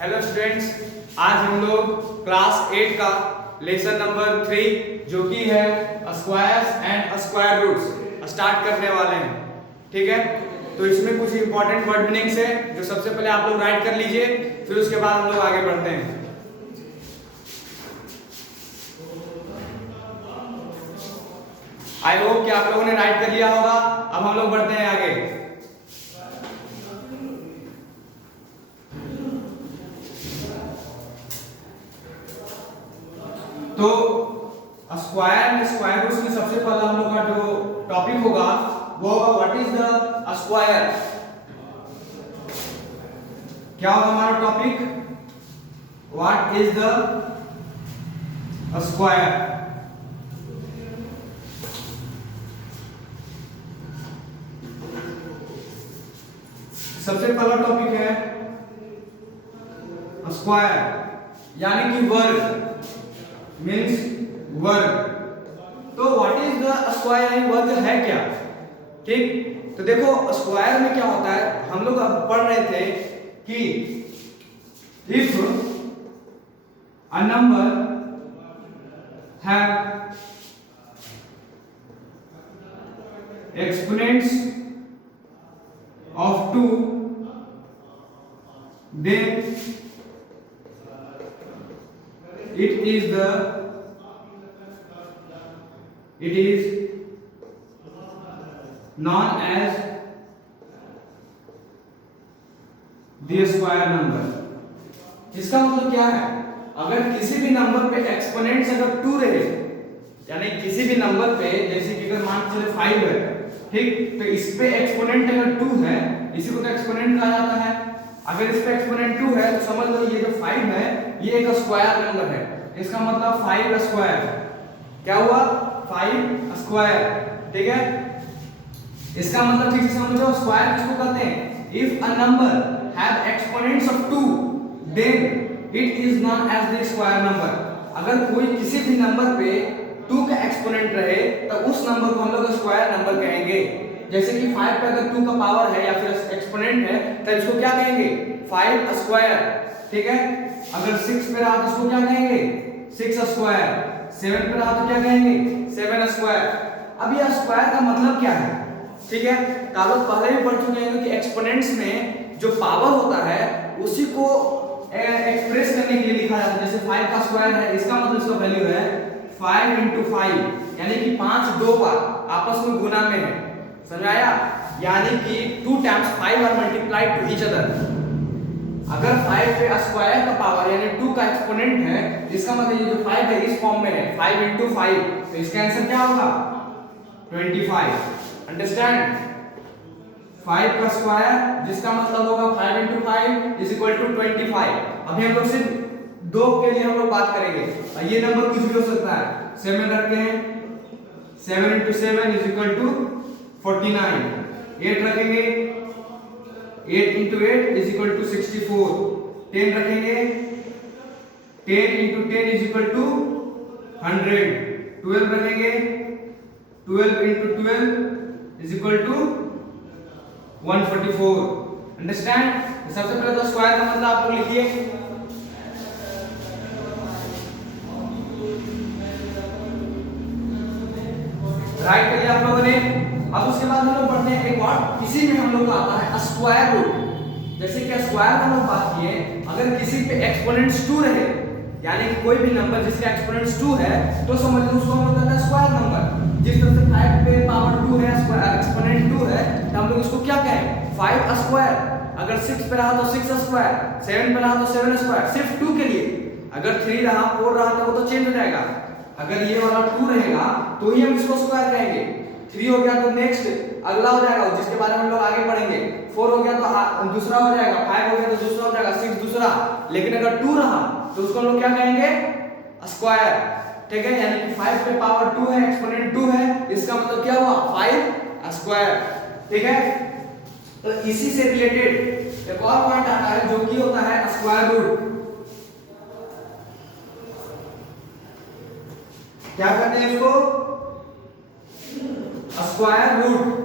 Hello students, आज हम लोग क्लास 8 का लेसन नंबर 3 जो कि है squares and square roots start करने वाले हैं। ठीक है, तो इसमें कुछ इंपॉर्टेंट वर्ड मीनिंग्स है जो सबसे पहले आप लोग राइट कर लीजिए, फिर उसके बाद हम लोग आगे बढ़ते हैं। आई होप कि आप लोगों ने राइट कर लिया होगा। अब हम लोग बढ़ते हैं आगे। तो स्क्वायर एंड स्क्वायर रूट्स में सबसे पहला हम लोग का जो टॉपिक होगा वो होगा व्हाट इज द स्क्वायर। क्या होगा हमारा topic? What is the square. सबसे पहला टॉपिक है स्क्वायर यानी कि वर्ग, मीन्स वर्ग। तो व्हाट इज द स्क्वायर यानी वर्ग है क्या? ठीक, तो देखो स्क्वायर में क्या होता है, हम लोग अब पढ़ रहे थे कि if a number have exponents of 2 then it is known as the square number। इसका मतलब क्या है? अगर किसी भी नंबर पे एक्सपोनेंट्स अगर 2 रहे, यानी किसी भी नंबर पे, जैसे कि अगर मान चले 5 है, ठीक, तो इस पे एक्सपोनेंट अगर 2 है, इसी को तो एक्सपोनेंट कहा जाता है। अगर इस पे एक्सपोनेंट 2 है तो समझ लो ये जो 5 है ये एक स्क्वायर नंबर है। इसका मतलब 5 स्क्वायर। क्या हुआ? 5 स्क्वायर। ठीक है, इसका मतलब ठीक से समझो, स्क्वायर किसको कहते हैं? If a number have exponents of 2 then it is known as the square number. अगर कोई किसी भी नंबर पे 2 का एक्सपोनेंट रहे तो उस नंबर को हम लोग स्क्वायर नंबर कहेंगे। जैसे कि 5 पे अगर 2 का पावर है या फिर एक्सपोनेंट है तो इसको क्या कहेंगे? 5 स्क्वायर। ठीक है, अगर 6 पे रहा तो इसको क्या कहेंगे? 6 स्क्वायर। 7 पे रहा तो क्या कहेंगे? 7 स्क्वायर। अब यह स्क्वायर का मतलब क्या है? ठीक है, तो आप लोग पहले भी पढ़ चुके हैं कि एक्सपोनेंट्स में जो पावर होता है उसी को एक्सप्रेस करने के लिए लिखा जाता है। जैसे 5 का स्क्वायर है, इसका मतलब इसका वैल्यू है 5 into 5, यानी कि 5 दो बार आपस में गुना में है। समझ आया? यानी कि 2 times 5 are multiplied to each other। अगर 5 पे स्क्वायर का पावर यानी 2 का एक्सपोनेंट है, इसका मतलब ये जो 5 है इस फॉर्म में है, 5 into 5, तो इसका आंसर क्या होगा? 25। अंडरस्टैंड? 5 का स्क्वायर जिसका मतलब होगा 5 into 5 is equal to 25। अभी हम लोग सिर्फ 2 के लिए हम लोग बात करेंगे, और ये नंबर कुछ भी हो सकता है। 7 रखते हैं, 7 into 7 is equal to 49। 8 रखेंगे, 8 into 8 is equal to 64। 10 रखेंगे, 10 into 10 is equal to 100। 12 रखेंगे, 12 into 12 is equal to 144। Understand? सबसे पहले तो स्क्वायर का मतलब आप लोग लिखिए। राइट कर लिया आप लोगों ने। अब उसके बाद हम लोग पढ़ते हैं एक और, इसी में हम लोग को आता है स्क्वायर रूट। जैसे कि स्क्वायर का हम लोग बात किए, अगर किसी पे एक्सपोनेंट्स 2 रहे, यानी कि कोई भी नंबर जिसका एक्सपोनेंट्स 2 है, तो समझ लो उसको हम लोग कहते हैं स्क्वायर नंबर। जिस तरह से 5 पे पावर 2 है, एक्सपोनेंट 2 है, तो हम लोग इसको क्या कहें? 5 स्क्वायर। अगर 6 पे रहा तो 6 स्क्वायर, 7 पे रहा तो 7 स्क्वायर, सिर्फ 2 के लिए। अगर 3 रहा, 4 रहा तो वो तो चेंज हो जाएगा। अगर ये वाला 2 रहेगा तो ही हम इसको स्क्वायर कहेंगे। 3 हो गया तो नेक्स्ट अगला हो जाएगा जिसके बारे में हम लोग आगे पढ़ेंगे। 4 हो गया तो दूसरा हो जाएगा, 5 हो गया तो दूसरा हो जाएगा, 6 दूसरा। लेकिन अगर 2 रहा तो उसको हम लोग क्या कहेंगे? स्क्वायर। ठीक है, यानी कि 5 पे पावर 2 है, एक्सपोनेंट 2 है, इसका मतलब क्या हुआ? 5 स्क्वायर। ठीक है, तो इसी से रिलेटेड एक और पॉइंट आता है जो कि होता है स्क्वायर रूट। क्या कहते हैं इसको? Square root.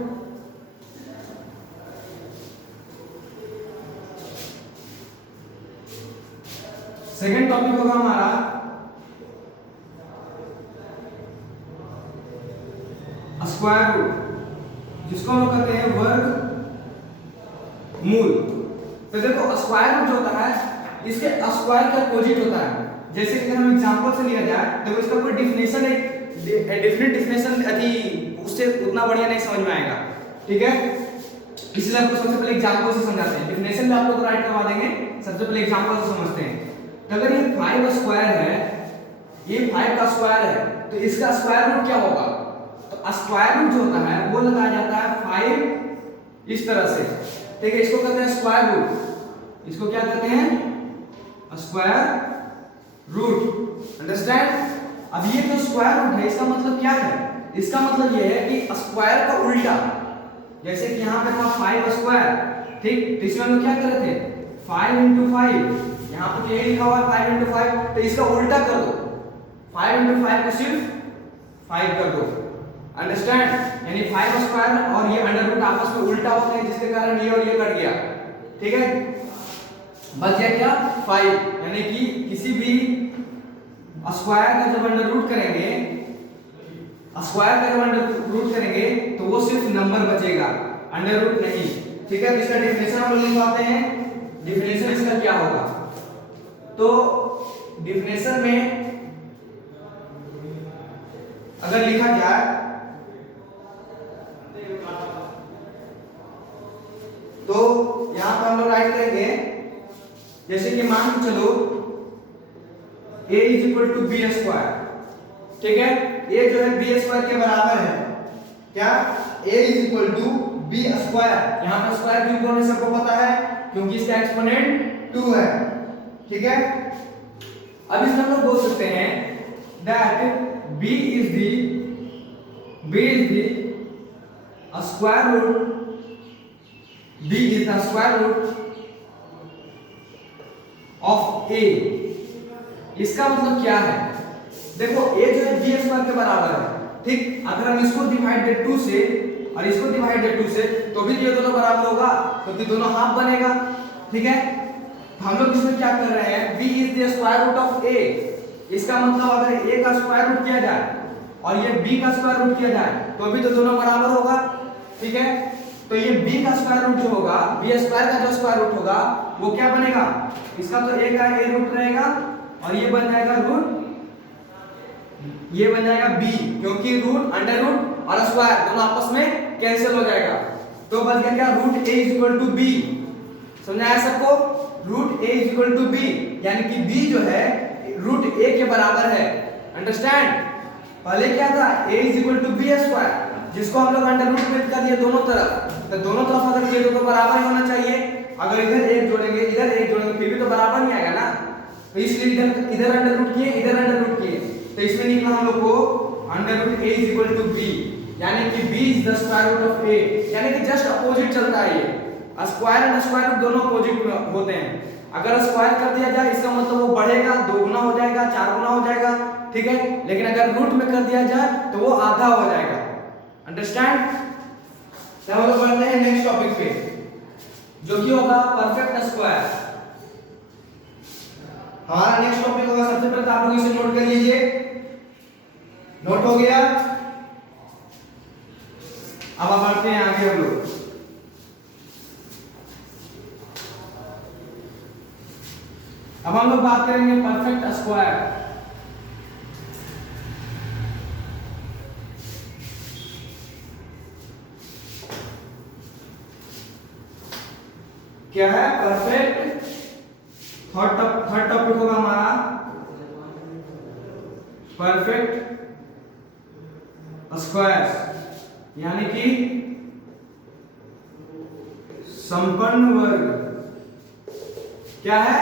सेकेंड टॉपिक होगा हमारा स्क्वायर रूट, जिसको हम लोग कहते हैं वर्ग मूल। तो देखो स्क्वायर रूट जो होता है इसके स्क्वायर का अपोजिट होता है। जैसे कि हम एग्जांपल से लिया जाए तो इसका कोई डेफिनेशन एक डेफिनेट डेफिनेशन अति उससे उतना बढ़िया नहीं समझ में आएगा, ठीक है, इसलिए आपको सबसे पहले एग्जांपल से समझाते हैं। डेफिनेशन भी आप लोग राइट करवा देंगे, सबसे पहले एग्जांपल से समझते हैं। तो अगर ये 5 स्क्वायर है, ये 5 का स्क्वायर है, तो इसका स्क्वायर रूट क्या होगा? तो स्क्वायर रूट जो होता है वो लगाया जाता है 5 इस तरह से, ठीक है, इसको कहते हैं स्क्वायर रूट। इसको क्या कहते हैं? Square root, understand. अब ये जो स्क्वायर रूट है इसका मतलब क्या है? इसका मतलब ये है कि स्क्वायर का उल्टा, जैसे कि यहाँ पे था 5 स्क्वायर, ठीक, तो इसमें हम लोग क्या कर रहे थे 5 into 5, यहाँ पे ये लिखा हुआ है 5 into 5, तो इसका उल्टा कर दो, 5 into 5 को सिर्फ 5 कर दो, अंडरस्टैंड। यानी 5 स्क्वायर और ये अंडर रूट आपस में उल्टा होते हैं, जिसके कारण ये और ये कट गया, ठीक है, बच गया क्या 5। यानी कि किसी भी स्क्वायर का जब अंडर रूट करेंगे, स्क्वायर का जब अंडर रूट करेंगे तो वो सिर्फ नंबर बचेगा, अंडर रूट नहीं, ठीक है। तो इसका डेफिनेशन हम लोग लिखवाते हैं। डेफिनेशन इसका क्या होगा? तो डेफिनेशन में अगर लिखा जाए तो यहां पर हम लोग राइट करेंगे, जैसे कि मान के चलो a is equal to b square, ठीक है, a जो है बी स्क्वायर के बराबर है, क्या a is equal to b square. यहां पर स्क्वायर क्यों होने सबको पता है, क्योंकि इसका एक्सपोनेंट 2 है, ठीक है। अब इसमें हम लोग बोल सकते हैं that b is the square root, b is the square root of a। इसका मतलब क्या है? देखो a जो है b स्क्वायर के बराबर है, ठीक, अगर हम इसको डिवाइडेड 2 से और इसको डिवाइडेड 2 से तो भी ये दोनों बराबर होगा, क्योंकि दोनों हाफ बनेगा, ठीक है। तो हम लोग इसमें क्या कर रहे हैं, b is the square root of a। इसका मतलब अगर a का स्क्वायर रूट किया जाए और ये b का स्क्वायर रूट किया जाए तो भी तो दोनों बराबर होगा, ठीक है। तो ये b का स्क्वायर रूट जो होगा, b स्क्वायर का जो स्क्वायर रूट होगा वो क्या बनेगा, इसका तो a का a रूट रहेगा और ये बन जाएगा रूट, ये बन जाएगा b, क्योंकि रूट अंडर रूट और स्क्वायर दोनों आपस में कैंसिल हो जाएगा, तो बच गया क्या root a is equal to b। समझाया सबको? Root a is equal to b, यानी कि b जो है रूट a के बराबर है, अंडरस्टैंड। पहले क्या था a is equal to b square, जिसको हम लोग अंडर रूट में कर दिए दोनों तरफ, तो दोनों तरफ अगर ये तो बराबर ही होना चाहिए। अगर इधर एक जोड़ेंगे इधर एक जोड़ेंगे फिर भी तो बराबर नहीं आएगा ना, तो इसलिए इधर अंडर रूट किए, इधर अंडर रूट किए, तो इसमें निकला हम लोग को under root a is equal to b, यानी कि b is the square root of a, यानी कि जस्ट अपोजिट चलता है। ये स्क्वायर एंड स्क्वायर रूट दोनों अपोजिट में होते हैं। अगर स्क्वायर कर दिया जाए इसका मतलब वो बढ़ेगा, 2 गुना हो जाएगा, 4 गुना हो जाएगा, ठीक है, लेकिन अगर रूट में कर दिया जाए तो वो आधा हो जाएगा, अंडरस्टैंड। तो हम लोग बढ़ते हैं नेक्स्ट टॉपिक पे, जो कि होगा परफेक्ट स्क्वायर। हमारा नेक्स्ट टॉपिक होगा, सबसे पहले तो आप लोग इसे नोट कर लीजिए, नोट हो गया। अब आप बढ़ते हैं आगे हम लोग। अब हम लोग बात करेंगे परफेक्ट स्क्वायर। क्या है परफेक्ट? थर्ड टॉपिक होगा हमारा परफेक्ट स्क्वायर, यानी कि संपन्न वर्ग। क्या है?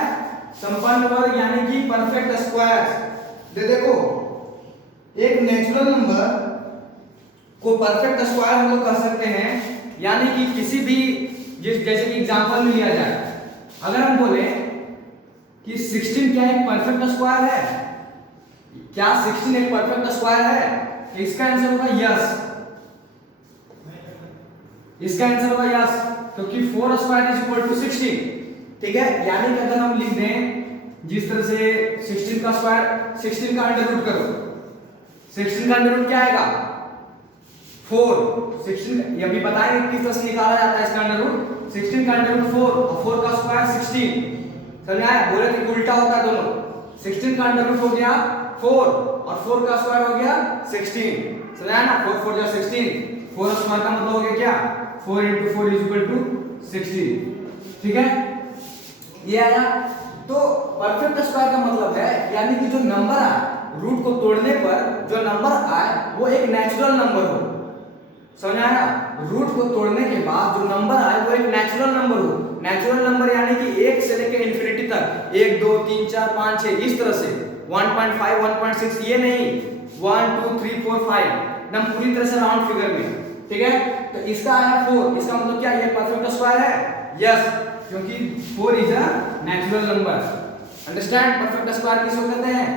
संपन्न वर्ग, यानी कि परफेक्ट स्क्वायर। देखो एक नेचुरल नंबर को परफेक्ट स्क्वायर हम लोग कह सकते हैं, यानी कि किसी भी जैसे कि एग्जांपल में लिया जाए, अगर हम बोले कि 16 क्या एक परफेक्ट स्क्वायर है, क्या 16 एक परफेक्ट स्क्वायर है, तो इसका आंसर होगा यस, इसका आंसर होगा यस, क्योंकि 4 स्क्वायर इज इक्वल टू 16, ठीक है। यानी कि अगर हम लिख दें जिस तरह से 16 का स्क्वायर, 16 का अंडर रूट करो, 16 का अंडर रूट क्या आएगा 4। 16 ये अभी बताएंगे किस तरह से निकाला जाता है इसका अंडर रूट। 16 का अंडर रूट 4 और 4 का स्क्वायर 16। समझ आया? बोले कि उल्टा होता है दोनों। 16 का अंडर रूट हो गया 4 और 4 का स्क्वायर हो गया 16। समझ आया ना? 4 4 जा 16, 4 स्क्वायर का मतलब हो गया क्या 4 × 4 = 16। ठीक है, ये आया। तो परफेक्ट स्क्वायर का मतलब है यानी कि जो नंबर आए रूट को तोड़ने पर जो नंबर आए वो एक नेचुरल नंबर हो। समझ आया? रूट को तोड़ने के बाद जो नंबर आए वो एक नेचुरल नंबर हो। नेचुरल नंबर यानी कि 1 से लेकर इंफिनिटी तक, 1 2 3 4 5 6 इस तरह से, 1.5 1.6 ये नहीं, 1 2 3 4 5 एकदम पूरी तरह से राउंड फिगर में। ठीक है, तो इसका आया 4, इसका मतलब क्या ये परफेक्ट स्क्वायर है? यस, क्योंकि 4 is a natural number. Understand? Perfect square किसको कहते हैं?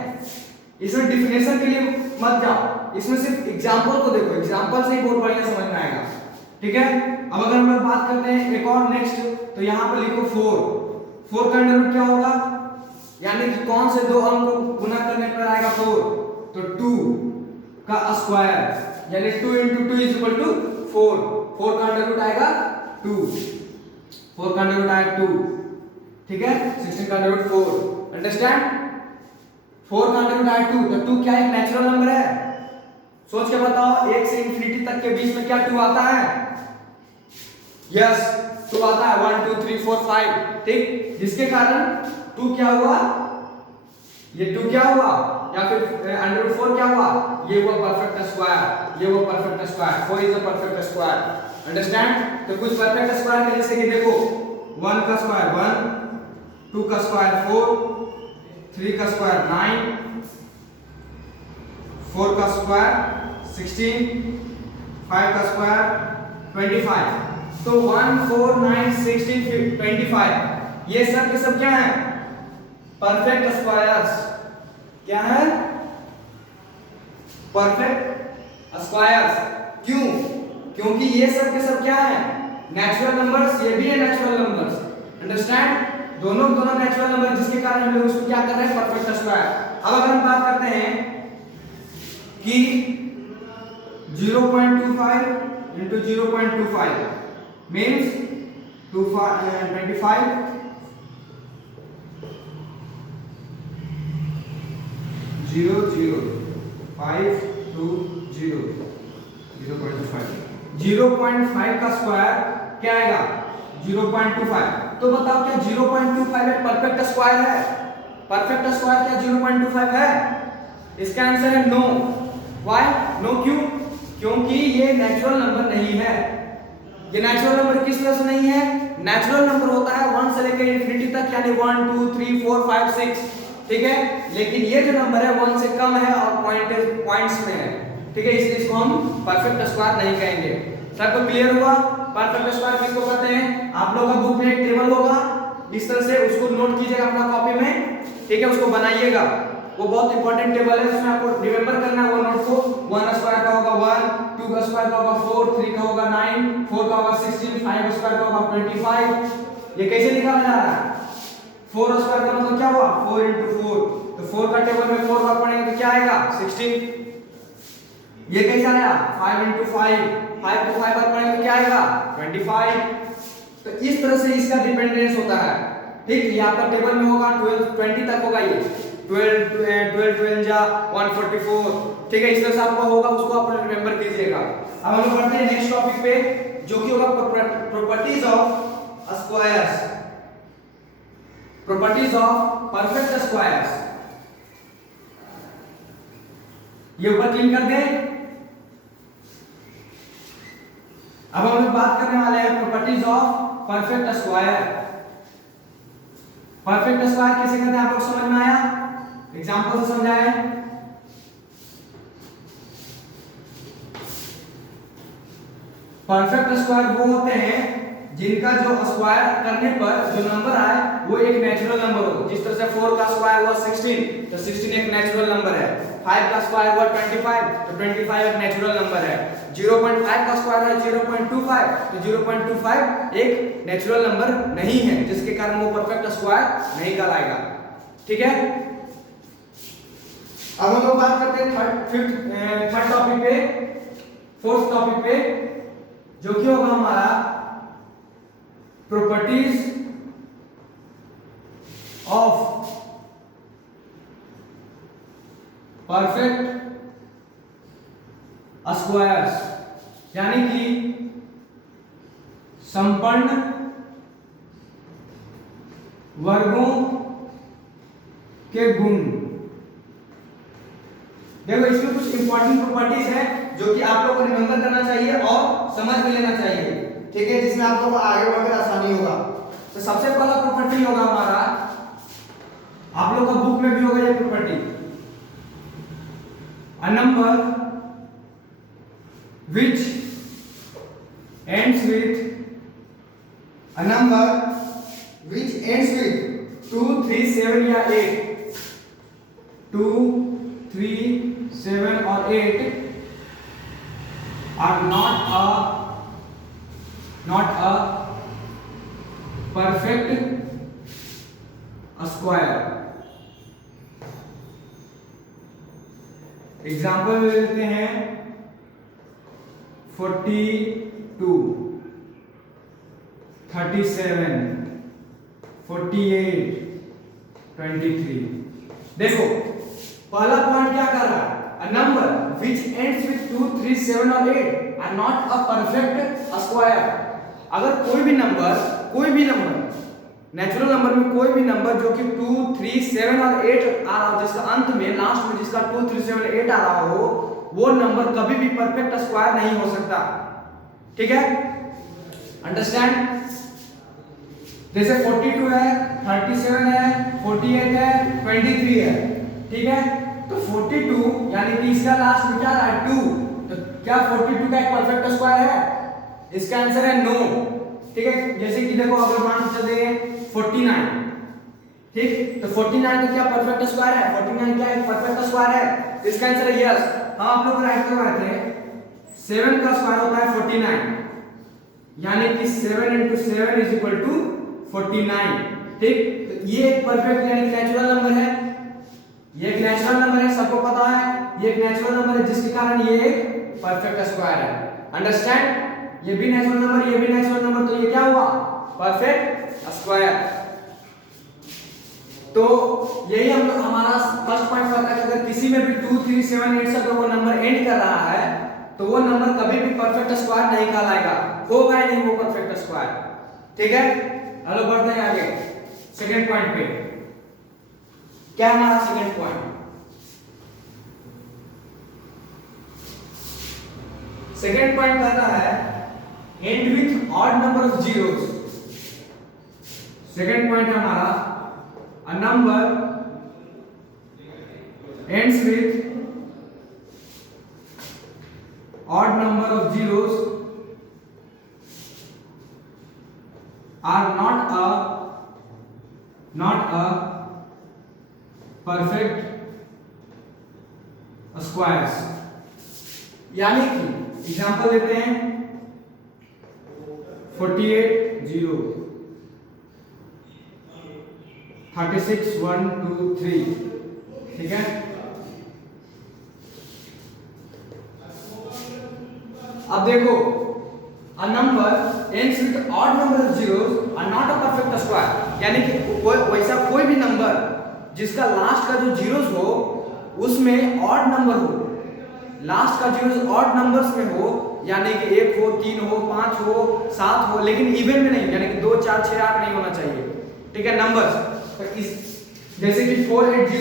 इसमें डिफिनेशन के लिए मत जाओ, इसमें सिर्फ एग्जांपल को देखो, एग्जांपल से ही बहुत बढ़िया समझ में आएगा। ठीक है, अब अगर हम लोग बात करते हैं एक और नेक्स्ट, तो यहाँ पर लिखो 4। 4 का अंडर रूट क्या होगा? यानी कि कौन से दो अंक को गुना करने पर आएगा 4? तो 2 का स्क्वायर यानी 2 × 2 = 4। 4 का अंडर रूट आएगा 2, 4 का अंडर रूट आएगा 2। ठीक है, 16 का अंडर रूट 4। अंडरस्टैंड? 4 का अंडर रूट आएगा 2, तो 2 क्या एक नेचुरल नंबर है? सोच के बताओ, 1 से इंफिनिटी तक के बीच में क्या 2 आता है? यस, 2 आता है, 1 2 3 4 5। ठीक, जिसके कारण 2 क्या हुआ, ये 2 क्या हुआ, या फिर अंडर रूट 4 क्या हुआ, ये हुआ परफेक्ट स्क्वायर, ये हुआ perfect square. 4 is a perfect square. Understand? तो कुछ परफेक्ट स्क्वायर के जैसे कि देखो 1 का स्क्वायर 1, 2 का स्क्वायर 4, 3 का स्क्वायर 9, 4 का स्क्वायर 16, 5 का स्क्वायर 25। तो 1 4 9 16 25 ये सब के सब क्या है? Perfect squares. क्या है? Perfect squares. क्यों? क्योंकि ये सब के सब क्या है? नेचुरल नंबर्स, ये भी है नेचुरल नंबर्स। अंडरस्टैंड? दोनों नेचुरल नंबर, जिसके कारण हम लोग उसको क्या कर रहे हैं? Perfect square. अब अगर हम बात करते हैं कि 0.25 × 0.25 means 25 0 0 5 2 0 0.25 0.5 का स्क्वायर क्या आएगा? 0.25। तो बताओ क्या 0.25 एक परफेक्ट स्क्वायर है? परफेक्ट स्क्वायर क्या 0.25 है? इसका आंसर है नो। Why no? क्यों? क्योंकि ये नेचुरल नंबर नहीं है। ये नेचुरल नंबर किस वजह से नहीं है? नेचुरल नंबर होता है 1 से लेकर इंफिनिटी तक, यानी 1 2 3 4 5 6। ठीक है, लेकिन ये जो नंबर है 1 से कम है और पॉइंट्स में है। ठीक है, इसलिए इसको हम परफेक्ट स्क्वायर नहीं कहेंगे। सबको क्लियर हुआ? परफेक्ट स्क्वायर किसको कहते हैं? आप लोगों का बुक में एक टेबल होगा, इस तरह से उसको नोट कीजिएगा अपना कॉपी में। ठीक है, उसको बनाइएगा, वो बहुत इंपॉर्टेंट टेबल है, उसमें आपको रिमेंबर करना है वो नोट को। 1 स्क्वायर का होगा 1, 2 का स्क्वायर का होगा 4, 3 का होगा 9, 4 का होगा 16, 5 स्क्वायर का होगा 25। ये कैसे निकाला जा रहा है? 4 स्क्वायर का मतलब क्या हुआ? 4 × 4। तो 4 का टेबल में 4 बार पढ़ेंगे तो क्या आएगा? 16। ये कैसा आया? 5 × 5, 5 को 5 बार पढ़ेंगे तो क्या आएगा? 25। तो इस तरह से इसका डिपेंडेंस होता है। ठीक, ये आपका टेबल में होगा 12 20 तक होगा, ये 12 12 जा 144। ठीक है, इस तरह से आपका होगा, उसको आप रिमेंबर कीजिएगा। अब हम लोग बढ़ते हैं नेक्स्ट टॉपिक पे, जो कि होगा properties of squares, properties of perfect squares. ये ऊपर क्लिक कर दें। अब हम लोग बात करने वाले हैं properties of perfect square. Perfect square कैसे कहते हैं आप लोग समझ में आया? एग्जांपल से समझाएं। परफेक्ट स्क्वायर वो होते हैं जिनका जो स्क्वायर करने पर जो नंबर आए वो एक नेचुरल नंबर हो। जिस तरह से 4 का स्क्वायर हुआ 16, तो 16 एक नेचुरल नंबर है। 5 का स्क्वायर हुआ 25, तो 25 एक नेचुरल नंबर है। 0.5 का स्क्वायर है 0.25, तो 0.25 एक नेचुरल नंबर नहीं है, जिसके कारण वो परफेक्ट स्क्वायर नहीं कहलाएगा। ठीक है, अब हम लोग बात करते हैं थर्ड टॉपिक पे, फोर्थ टॉपिक पे, जो कि होगा हमारा प्रॉपर्टीज ऑफ परफेक्ट स्क्वायर्स, यानी कि संपन्न वर्गों के गुण। देखो इसमें कुछ इंपॉर्टेंट प्रॉपर्टीज है जो कि आप लोग को रिमेंबर करना चाहिए और समझ में लेना चाहिए, ठीक है, जिसमें आप लोगों को आगे बढ़कर आसानी होगा। तो सबसे पहला प्रॉपर्टी होगा हमारा, आप लोग का बुक में भी होगा ये property, a number which ends with 2, 3, 7 या 8, 2, 3, 7 और 8 are not a perfect square। Example ले लेते हैं 42, 37, 48, 23। देखो पहला पॉइंट क्या कर रहा है, a number which ends with 2, 3, 7 और 8 are not a perfect square. अगर कोई भी नंबर नेचुरल नंबर में कोई भी नंबर जो कि 2, 3, 7 और 8 आ रहा हो, जिसका अंत में लास्ट में जिसका 2, 3, 7, 8 आ रहा हो, वो नंबर कभी भी परफेक्ट स्क्वायर नहीं हो सकता, ठीक है, अंडरस्टैंड। जैसे 42 है, 37 है, 48 है, 23 है, ठीक है, तो 42 यानी कि इसका लास्ट में क्या है 2, तो क्या 42 का एक परफेक्ट स्क्वायर है? इसका आंसर है नो, ठीक है। जैसे कि देखो अगर मान चले 49, ठीक, तो 49 का क्या परफेक्ट स्क्वायर है? 49 क्या एक परफेक्ट स्क्वायर है? तो इसका आंसर है यस। हम आप लोग राइट करवाए थे 7 का स्क्वायर होता है 49, यानी कि 7 × 7 = 49, ठीक। तो ये एक परफेक्ट यानी कि नेचुरल नंबर है, ये एक नेचुरल नंबर है, सबको पता है ये एक नेचुरल नंबर है, जिसके कारण ये एक परफेक्ट स्क्वायर है, अंडरस्टैंड। ये भी नेचुरल नंबर, ये भी नेचुरल नंबर, तो ये क्या हुआ? Perfect square. तो यही हम लोग हमारा फर्स्ट पॉइंट पता है कि अगर किसी में भी 2, 3, 7, 8 से अगर वो नंबर एंड कर रहा है तो वो नंबर कभी भी परफेक्ट स्क्वायर नहीं कहलाएगा, होगा ही नहीं वो परफेक्ट स्क्वायर, ठीक है। चलो बढ़ते हैं आगे सेकंड पॉइंट पे। क्या है हमारा सेकंड पॉइंट? सेकंड पॉइंट कहता है and with odd number of zeros. Second point है हमारा a number ends with odd number of zeros are not a perfect squares। यानी कि एग्जांपल लेते हैं 48, 0, 36, 1, 2, 3, ठीक है। अब देखो a number ends with odd number of zeros are not a perfect square, यानी कि वैसा कोई भी नंबर जिसका लास्ट का जो जीरोस हो उसमें ऑड नंबर हो, लास्ट का जीरोस ऑड नंबर्स में हो, यानी कि 1 हो, 3 हो, 5 हो, 7 हो, लेकिन इवन में नहीं, यानी कि 2, 4, 6, 8 नहीं होना चाहिए, ठीक है, नंबर्स। तो इस जैसे कि 480,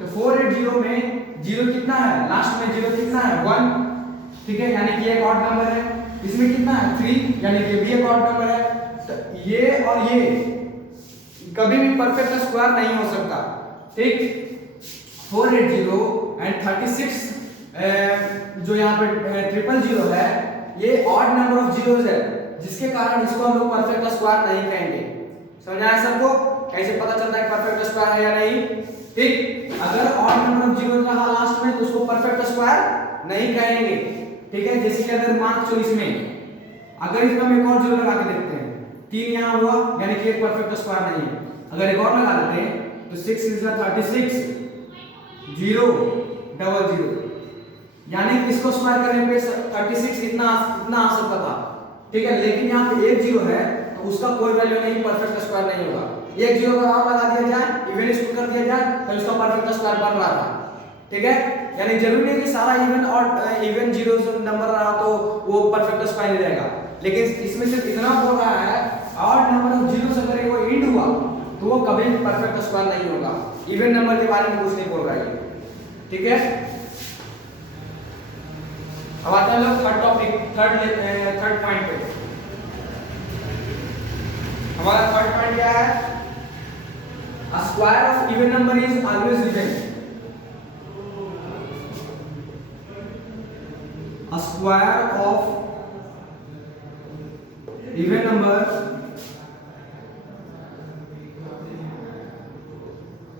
तो 480 में जीरो कितना है? लास्ट में जीरो कितना है? 1, ठीक है, यानी कि एक ऑड नंबर है। इसमें कितना है? 3, यानी कि भी एक ऑड नंबर है। तो ये और ये कभी भी परफेक्ट स्क्वायर नहीं हो सकता, ठीक। 480 एंड 36 जो यहाँ पे 000 है, ये ऑड नंबर ऑफ जीरोस है, जिसके कारण इसको हम लोग परफेक्ट स्क्वायर नहीं कहेंगे। समझ आया सबको? कैसे पता चलता है परफेक्ट स्क्वायर है या नहीं, ठीक। अगर ऑड नंबर ऑफ जीरो रहा लास्ट में तो उसको परफेक्ट स्क्वायर नहीं कहेंगे, ठीक है। जैसे कि अगर मान चलो इसमें अगर इसमें हम एक और जीरो लगा के देखते हैं, 3 यहाँ हुआ, यानी कि एक परफेक्ट स्क्वायर नहीं है। अगर एक और लगा देते हैं तो 6 इज 36, 0 डबल 0, यानी कि इसको स्क्वायर करने पे 36 इतना आ सकता था, ठीक है। लेकिन यहाँ पे एक 0 है तो उसका कोई वैल्यू नहीं, परफेक्ट स्क्वायर नहीं होगा। एक 0 अगर और लगा दिया जाए, इवन इसको कर दिया जाए तो इसका परफेक्ट स्क्वायर बन रहा था, ठीक है। यानी जरूरी नहीं कि सारा इवन और इवन 0 नंबर रहा तो वो परफेक्ट स्क्वायर नहीं रहेगा, लेकिन इसमें सिर्फ इतना बोल रहा है ऑड नंबर 0 से अगर वो इंड हुआ तो वो कभी परफेक्ट स्क्वायर नहीं होगा। इवन नंबर के बारे में कुछ नहीं बोल रहा है, ठीक है। अब आते हैं लोग थर्ड टॉपिक, थर्ड पॉइंट पे। हमारा थर्ड पॉइंट क्या है? A square of even number is always even. A square of even number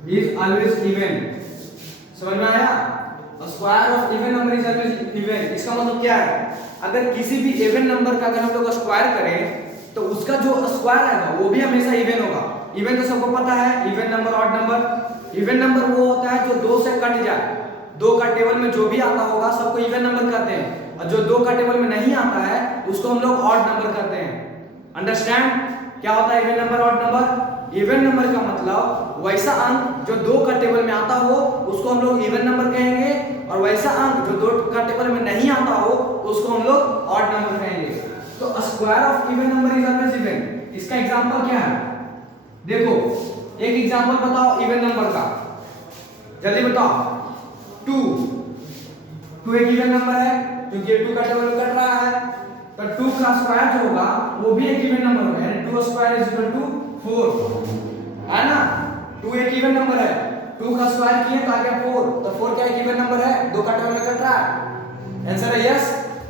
is always even. समझ में आया? A square of even number is always even. इसका मतलब क्या है? अगर किसी भी इवन नंबर का अगर हम लोग स्क्वायर करें तो उसका जो स्क्वायर आएगा वो भी हमेशा इवन होगा। इवन तो सबको पता है, even number odd number. Even number वो होता है जो 2 से कट जाए, 2 का टेबल में जो भी आता होगा सबको इवन नंबर कहते हैं, और जो 2 का टेबल में नहीं आता है उसको हम लोग ऑड नंबर कहते हैं। अंडरस्टैंड क्या होता है even number odd number? Even number का मतलब वैसा अंक जो 2 का टेबल में आता हो उसको हम लोग इवन नंबर कहेंगे, और वैसा अंक जो 2 का टेबल में नहीं आता हो उसको हम लोग ऑड नंबर कहेंगे। तो square of even number is always even. इसका एग्जांपल क्या है? देखो एक एग्जांपल बताओ इवन नंबर का, जल्दी बताओ। 2 एक इवन नंबर है क्योंकि 2 का टेबल में कट रहा है, तो 2 का स्क्वायर जो होगा वो भी एक इवन नंबर होगा, यानी 2 स्क्वायर इज इक्वल टू 4, है ना। 2 एक इवन नंबर है, 2 का स्क्वायर किए तो आ गया 4, तो 4 क्या एक इवन नंबर है? 2 का टेबल में कट रहा है, आंसर है यस।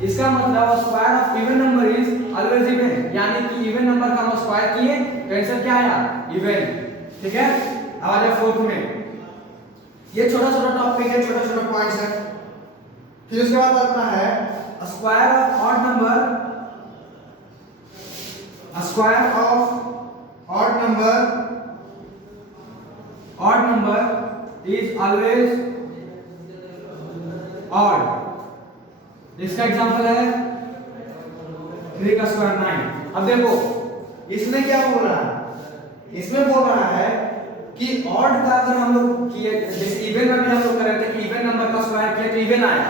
इसका मतलब square of even number is always even, यानी कि इवन नंबर का हम स्क्वायर किए तो आंसर क्या आया? इवन, ठीक है। अब आ जाए फोर्थ में। ये छोटा छोटा टॉपिक है, छोटे छोटे पॉइंट्स है। फिर उसके बाद आता है square of odd number, square of odd number is always odd. इसका एग्जांपल है 3 का स्क्वायर 9। अब देखो इसमें क्या बोल रहा है? इसमें बोल रहा है कि ऑड का अगर हम लोग किए, जैसे इवन में भी हम लोग कर रहे थे कि इवन नंबर का स्क्वायर किया तो इवन आया,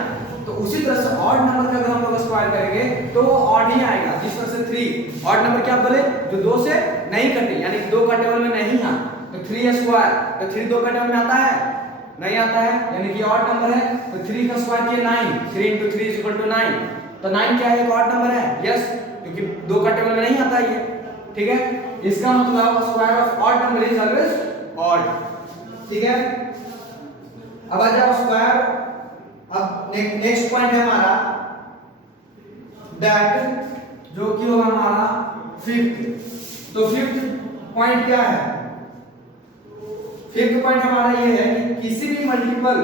तो उसी तरह से ऑड नंबर का अगर हम लोग स्क्वायर करेंगे तो वो ऑड ही आएगा। जिस तरह से 3 ऑड नंबर क्या बोले? जो 2 से नहीं कटे, यानी 2 का टेबल में नहीं है, तो 3 स्क्वायर, तो 3 2 का टेबल में आता है? नहीं आता है, यानी कि ऑड नंबर है। तो 3 का स्क्वायर किया 9, 3 × 3 = 9, तो 9 क्या है? एक ऑड नंबर है, यस, क्योंकि 2 का टेबल में नहीं आता ये, ठीक है। इसका मतलब square of odd number is always odd, ठीक है। अब आ जाओ स्क्वायर। अब नेक्स्ट पॉइंट है हमारा दैट, जो कि होगा हमारा फिफ्थ। तो फिफ्थ पॉइंट क्या है? फिफ्थ पॉइंट हमारा ये है कि किसी भी मल्टीपल,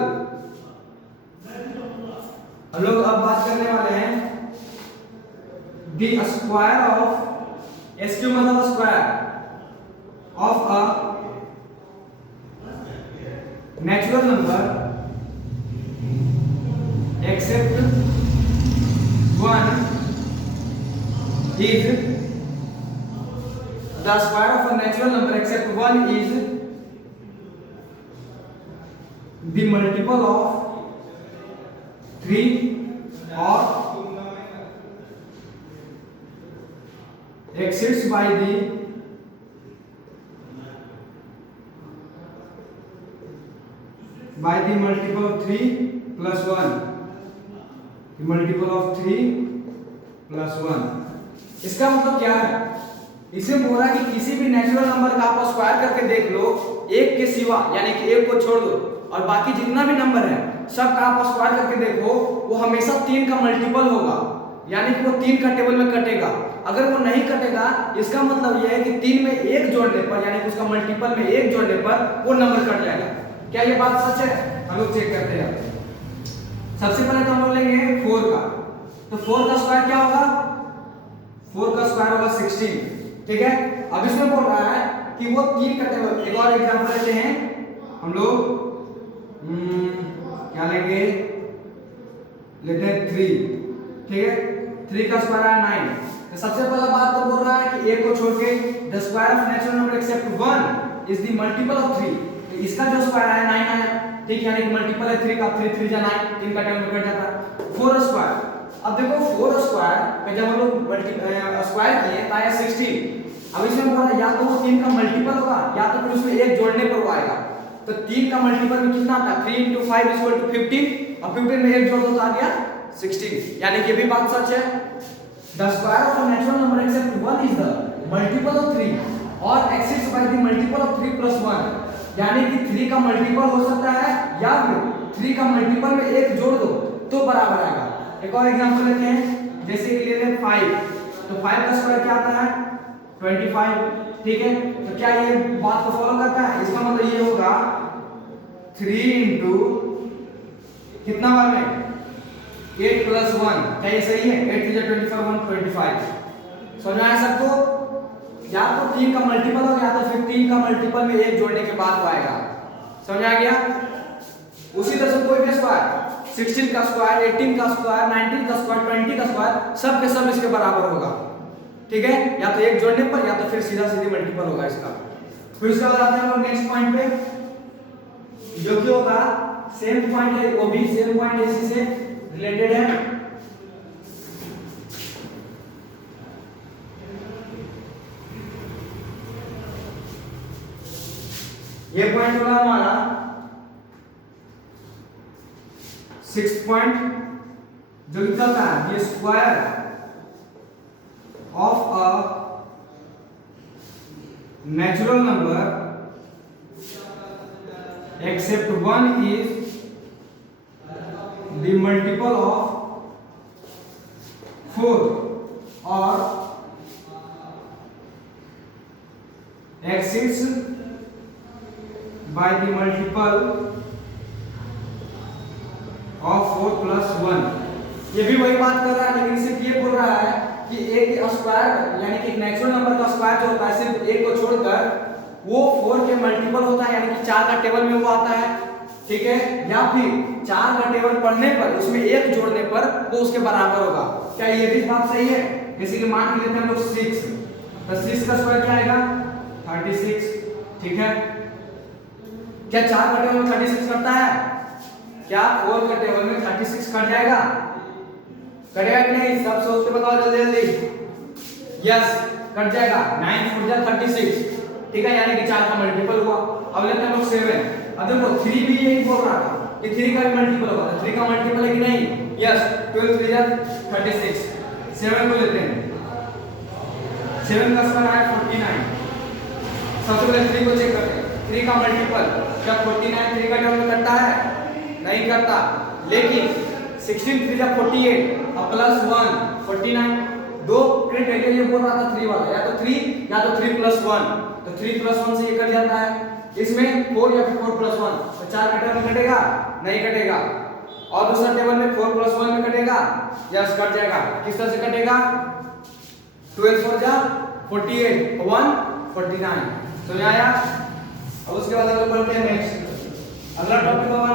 हम लोग अब बात करने वाले हैं the square of, S Q मतलब square of a natural number except 1 is the square of a natural number except 1 is the multiple of 3 or exceeds by the multiple of 3 plus 1, the multiple of 3 plus 1। इसका मतलब क्या है? इसमें बोला कि किसी भी नेचुरल नंबर का आप स्क्वायर करके देख लो, एक के सिवा, यानी कि एक को छोड़ दो, और बाकी जितना भी नंबर है सब का आप स्क्वायर करके देखो, वो हमेशा 3 का मल्टीपल होगा, यानी कि वो 3 का टेबल में कटेगा। अगर वो नहीं कटेगा इसका मतलब यह है कि 3 में 1 जोड़ने पर, यानी कि उसका मल्टीपल में 1 जोड़ने पर वो नंबर कट जाएगा। क्या ये बात सच है? हम लोग चेक करते हैं। सबसे पहले तो हम लोग लेंगे 4 का, तो 4 का स्क्वायर क्या होगा? 4 का स्क्वायर होगा 16, ठीक है। अब इसमें बोल रहा है कि वो 3 का टेबल, एक और एग्जांपल लेते हैं हम लोग क्या लेंगे, लेते हैं 3, ठीक है। 3 का स्क्वायर है 9। तो सबसे पहला बात तो बोल रहा है कि एक को छोड़ के the square of natural number except 1 is the multiple of 3। तो इसका जो स्क्वायर है 9 आया, ठीक है, यानी कि मल्टीपल है 3 का, 3 3 जा 9, 3 का टाइम कट जाता है। 4 स्क्वायर, अब देखो 4 स्क्वायर का जब हम लोग स्क्वायर किए तो आया 16। अब इसमें बोल रहा है या तो वो 3 का मल्टीपल होगा या तो फिर उसमें एक जोड़ने पर वो आएगा। तो 3 का मल्टीपल में कितना आता है, 3 × 5 = 15, और 15 में एक जोड़ दो तो आ गया 16, यानी कि ये भी बात सच है। The square of a natural number except 1 is the multiple of 3 और exist by the multiple of 3 + 1, यानी कि 3 का मल्टीपल हो सकता है या फिर 3 का मल्टीपल में एक जोड़ दो तो बराबर आएगा। एक और एग्जांपल लेते हैं, जैसे कि लेते हैं 5, तो 5 का स्क्वायर क्या आता है 25, ठीक है। तो क्या ये बात को फॉलो करता है, इसका मतलब ये होगा 3 × कितना बार में 8 + 1, क्या ये सही है, 8 × 24 125। समझ में आया सबको, या तो 3 का मल्टीपल होगा या तो फिर 3 का मल्टीपल में एक जोड़ने के बाद वो आएगा। समझ आ गया। उसी तरह से कोई भी स्क्वायर 16 का स्क्वायर, 18 का स्क्वायर, 19 का स्क्वायर, 20 का स्क्वायर, सब के सब इसके बराबर होगा, ठीक है, या तो एक जोड़ने पर या तो फिर सीधा सीधी मल्टीपल होगा इसका। फिर उसके बाद आते हैं हम नेक्स्ट पॉइंट पे, जो कि होगा सेम पॉइंट है, वो भी सेम पॉइंट इसी से रिलेटेड है। ये पॉइंट होगा हमारा 6 पॉइंट, जो कि चलता है ये square of a natural number except 1 is the multiple of 4 और exist by the multiple of 4 + 1। ये भी वही बात कर रहा है, लेकिन सिर्फ ये बोल रहा है कि एक स्क्वायर यानी कि एक नेचुरल नंबर का स्क्वायर जो होता है सिर्फ एक को छोड़कर वो 4 के मल्टीपल होता है, यानी कि 4 का टेबल में वो आता है, ठीक है, या फिर 4 का टेबल पढ़ने पर उसमें एक जोड़ने पर वो उसके बराबर होगा। क्या ये भी बात सही है। जैसे कि मान लेते हैं हम लोग 6, तो 6 का स्क्वायर क्या आएगा 36, ठीक है। क्या 4 का टेबल में 36 करता है, क्या 4 का टेबल में 36 कट जाएगा, कटेगा कि नहीं, सब सोच के बताओ जल्दी जल्दी। यस कट जाएगा, 9 × 4 = 36, ठीक है, यानी कि 4 का मल्टीपल हुआ। अब लेते हैं हम लोग 7। अब देखो 3 भी यही बोल रहा था कि 3 का भी मल्टीपल होगा, तो 3 का मल्टीपल है कि नहीं, यस 12 × 3 = 36। 7 को लेते हैं, 7 का स्क्वायर है 49। सबसे पहले 3 को चेक करते हैं, 3 का मल्टीपल क्या 49 3 का टेबल में करता है, नहीं करता, लेकिन 16 × 3 = 48 और +1 49, दो क्राइटेरिया ये बोल रहा था 3 वाला, या तो 3 या तो 3 + 1, तो 3 + 1 से ये कट जाता है, इसमें 4 या फिर 4 + 1, तो 4 का टेबल में कटेगा, नहीं कटेगा, और दूसरा टेबल में 4 + 1 में कटेगा, यस कट जाएगा। किस तरह से कटेगा, 12 × 4 = 48 1 49। समझ आया। अब उसके बाद हम लोग बढ़ते हैं नेक्स्ट, अगला टॉपिक होगा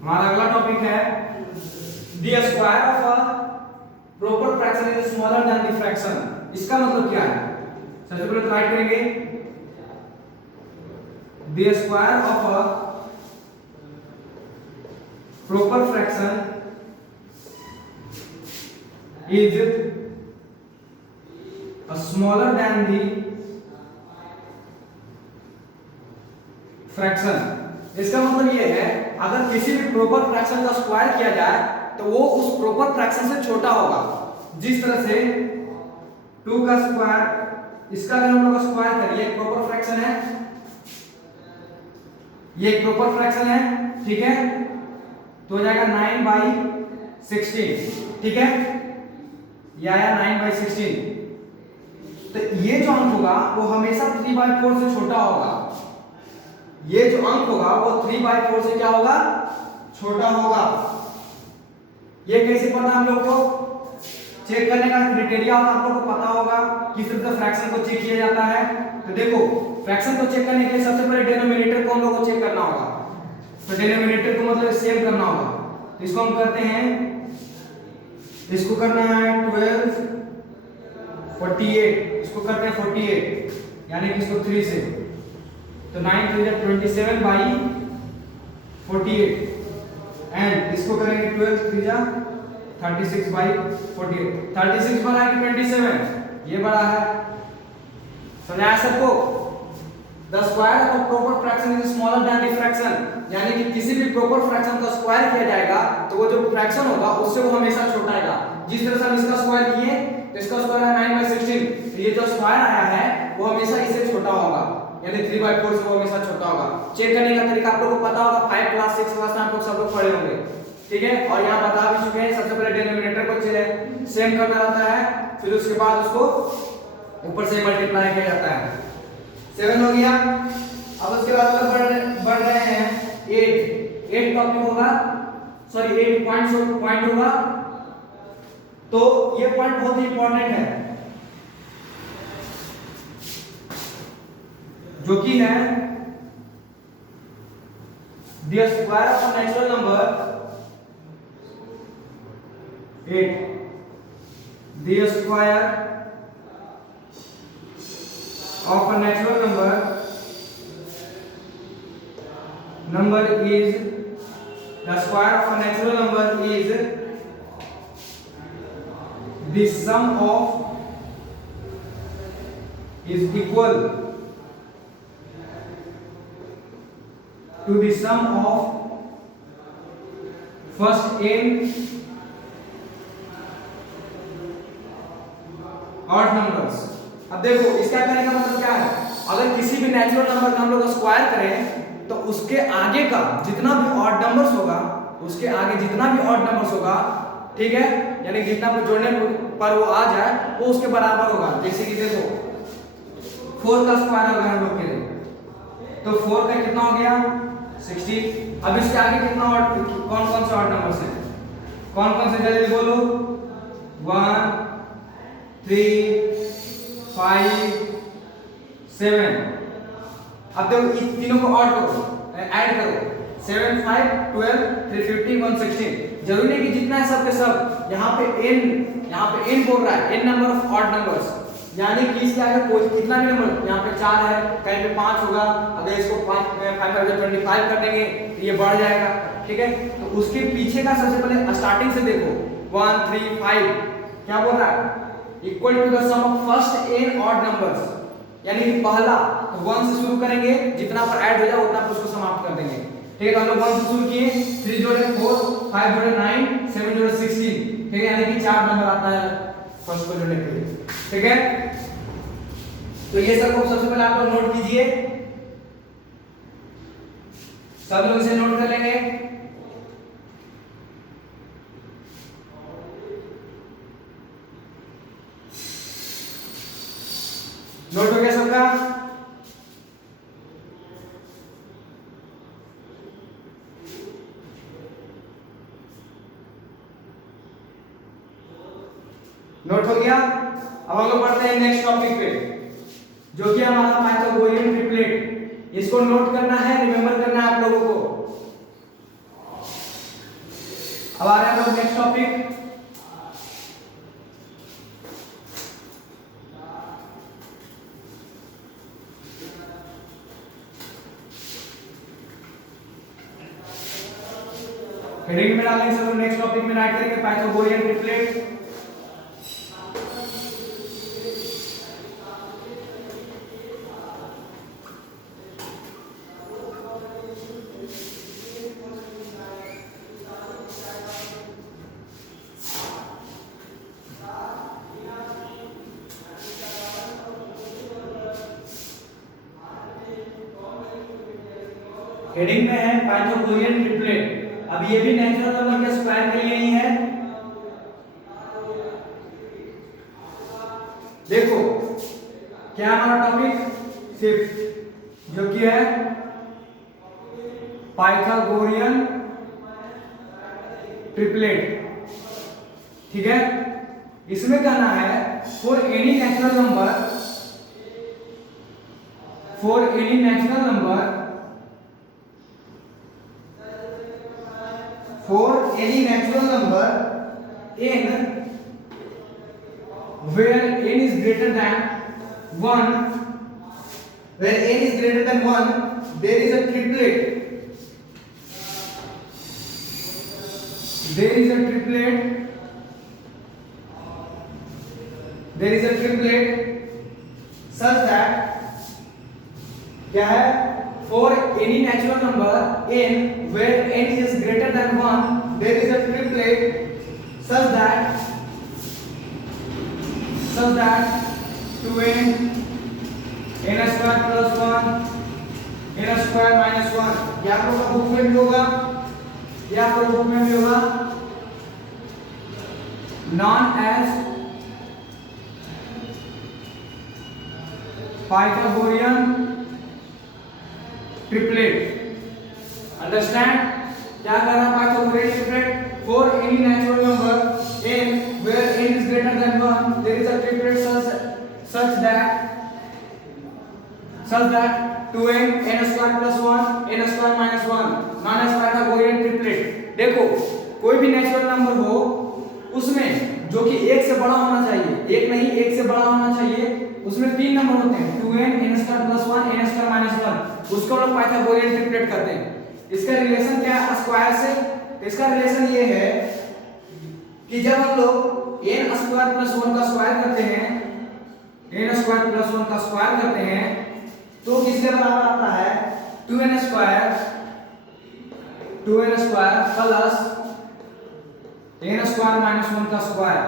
हमारा अगला टॉपिक है the square of a proper fraction is smaller than the fraction. इसका मतलब क्या है, सबसे पहले तो राइट करेंगे the square of a proper fraction is smaller than the fraction। इसका मतलब ये है अगर किसी भी प्रॉपर फ्रैक्शन का स्क्वायर किया जाए तो वो उस प्रॉपर फ्रैक्शन से छोटा होगा। जिस तरह से 2 का स्क्वायर, इसका अगर हम लोग स्क्वायर करें, ये एक प्रॉपर फ्रैक्शन है, ये एक प्रॉपर फ्रैक्शन है, ठीक है, तो हो जाएगा 9/16, ठीक है, ये आया 9/16। तो ये जो अंक होगा वो हमेशा 3/4 से छोटा होगा, ये जो अंक होगा वो 3/4 से क्या होगा, छोटा होगा। ये कैसे पता हम लोग को, चेक करने का क्राइटेरिया आप लोग को पता होगा, किस तरह से फ्रैक्शन को चेक किया जाता है। तो देखो फ्रैक्शन को चेक करने के लिए सबसे पहले डिनोमिनेटर को हम लोग को चेक करना होगा। तो डिनोमिनेटर को मतलब सेम करना होगा, तो इसको हम करते हैं, इसको करना है 12 48, इसको करते हैं 48 यानी कि इसको 3 से, तो 9 3 जा 27 बाई 48 एंड इसको करेंगे 12 3 जा 36 बाई 48। 36 बड़ा है कि 27? ये बड़ा है, समझाया सबको? The square of a proper fraction is smaller than the fraction, यानी कि किसी भी प्रॉपर फ्रैक्शन का स्क्वायर किया जाएगा तो वो जो फ्रैक्शन होगा उससे वो हमेशा छोटा आएगा। जिस तरह से हम इसका स्क्वायर किए तो इसका स्क्वायर है 9/16, तो ये जो स्क्वायर आया है वो हमेशा इससे छोटा होगा, यानी 3/4 से वो हमेशा छोटा होगा। चेक करने का तरीका आप लोगों को पता होगा, 5 क्लास 6 क्लास में आप लोग सब लोग पढ़े होंगे, ठीक है। और यहाँ बता भी चुके हैं, सबसे पहले डिनोमिनेटर को सेम करना रहता है, फिर उसके बाद उसको ऊपर से मल्टीप्लाई किया जाता है। 7 हो गया। अब उसके बाद बढ़ रहे हैं 8 टॉपिक होगा, सॉरी 8 पॉइंट होगा, तो ये पॉइंट बहुत ही इंपॉर्टेंट है, जो कि है the square of a natural number 8, the square of a natural number is the square of a natural number is the sum of is equal to the sum of first n odd numbers। अब देखो इसका करने का मतलब क्या है, अगर किसी भी नेचुरल नंबर का हम लोग स्क्वायर करें तो उसके आगे का जितना भी ऑड नंबर्स होगा, उसके आगे जितना भी ऑड नंबर्स होगा, ठीक है, यानी जितना भी जोड़ने पर वो आ जाए वो उसके बराबर होगा। जैसे कि देखो 4 का स्क्वायर अगर हम लोग करें तो 4 का कितना हो गया 16। अब इसके आगे कितना ऑड, कौन कौन से ऑड नंबर्स हैं, कौन कौन से जल्दी बोलो, 1 3 5 7। अब देखो इन तीनों को ऑड करो, ऐड करो, 7 5 12 3 50 116। जरूरी नहीं कि जितना है सब के सब, यहाँ पे n बोल रहा है, n number of odd numbers, यानी कि इसके आगे कोई कितना भी नंबर, यहाँ पे 4 है, कहीं पे 5 होगा, अगर इसको 5 कर देंगे तो ये बढ़ जाएगा, ठीक है। तो उसके पीछे का सबसे पहले स्टार्टिंग से देखो 1 3 5 क्या बोल रहा है, equal to the sum of first n odd numbers, यानी कि पहला तो 1 से शुरू करेंगे, जितना पर ऐड हो जाए उतना पर उसको समाप्त कर देंगे, ठीक है। तो हम लोग 1 से शुरू किए, 3 जोड़े 4 5 जोड़े 9 7 जोड़े 16, ठीक है, यानी कि 4 नंबर आता है फर्स्ट को जोड़ने के लिए, ठीक है। तो ये सब को सबसे पहले आप लोग नोट कीजिए, सब लोग इसे नोट कर लेंगे। नोट हो गया सबका? नोट हो गया। अब हम लोग पढ़ते हैं नेक्स्ट टॉपिक पे, जो कि हमारा पाइथागोरियन ट्रिपलेट। इसको नोट करना है, रिमेंबर करना है आप लोगों को। अब आ रहे हैं हम लोग नेक्स्ट टॉपिक, हेडिंग में डालेंगे सब नेक्स्ट टॉपिक में राइट करेंगे पाइथागोरियन ट्रिपलेट। हेडिंग में है पाइथागोरियन ट्रिपलेट। अब ये भी नेचुरल नंबर के स्क्वायर के लिए ही है। देखो क्या हमारा टॉपिक फिफ्थ, जो कि है पाइथागोरियन ट्रिपलेट, ठीक है। इसमें कहना है for any natural number for any natural number n where n is greater than 1, there is a triplet. There is a triplet such that क्या है, for any natural number n where n is greater than 1, there is a triplet such that 2n n square plus 1 n square minus 1, ये आप लोगों का book में भी होगा, known as Pythagorean triplet. Understand? क्या कर रहा है Pythagorean triplet? For any natural number n where n is greater than 1, there is a triplet such that 2n n square plus 1 n square minus 1, known as Pythagorean triplet. देखो, कोई भी natural number हो उसमें जो कि एक से बड़ा होना चाहिए, एक नहीं एक से बड़ा होना चाहिए, उसमें तीन नंबर होते हैं 2n n square plus 1 n square minus 1, उसको हम लोग पाइथागोरियन ट्रिपलेट करते हैं। इसका रिलेशन क्या है स्क्वायर से? इसका रिलेशन ये है कि जब हम लोग n स्क्वायर प्लस 1 का स्क्वायर करते हैं, n स्क्वायर प्लस 1 का स्क्वायर करते हैं तो किसके बराबर आता है 2n square plus n square minus 1 का स्क्वायर।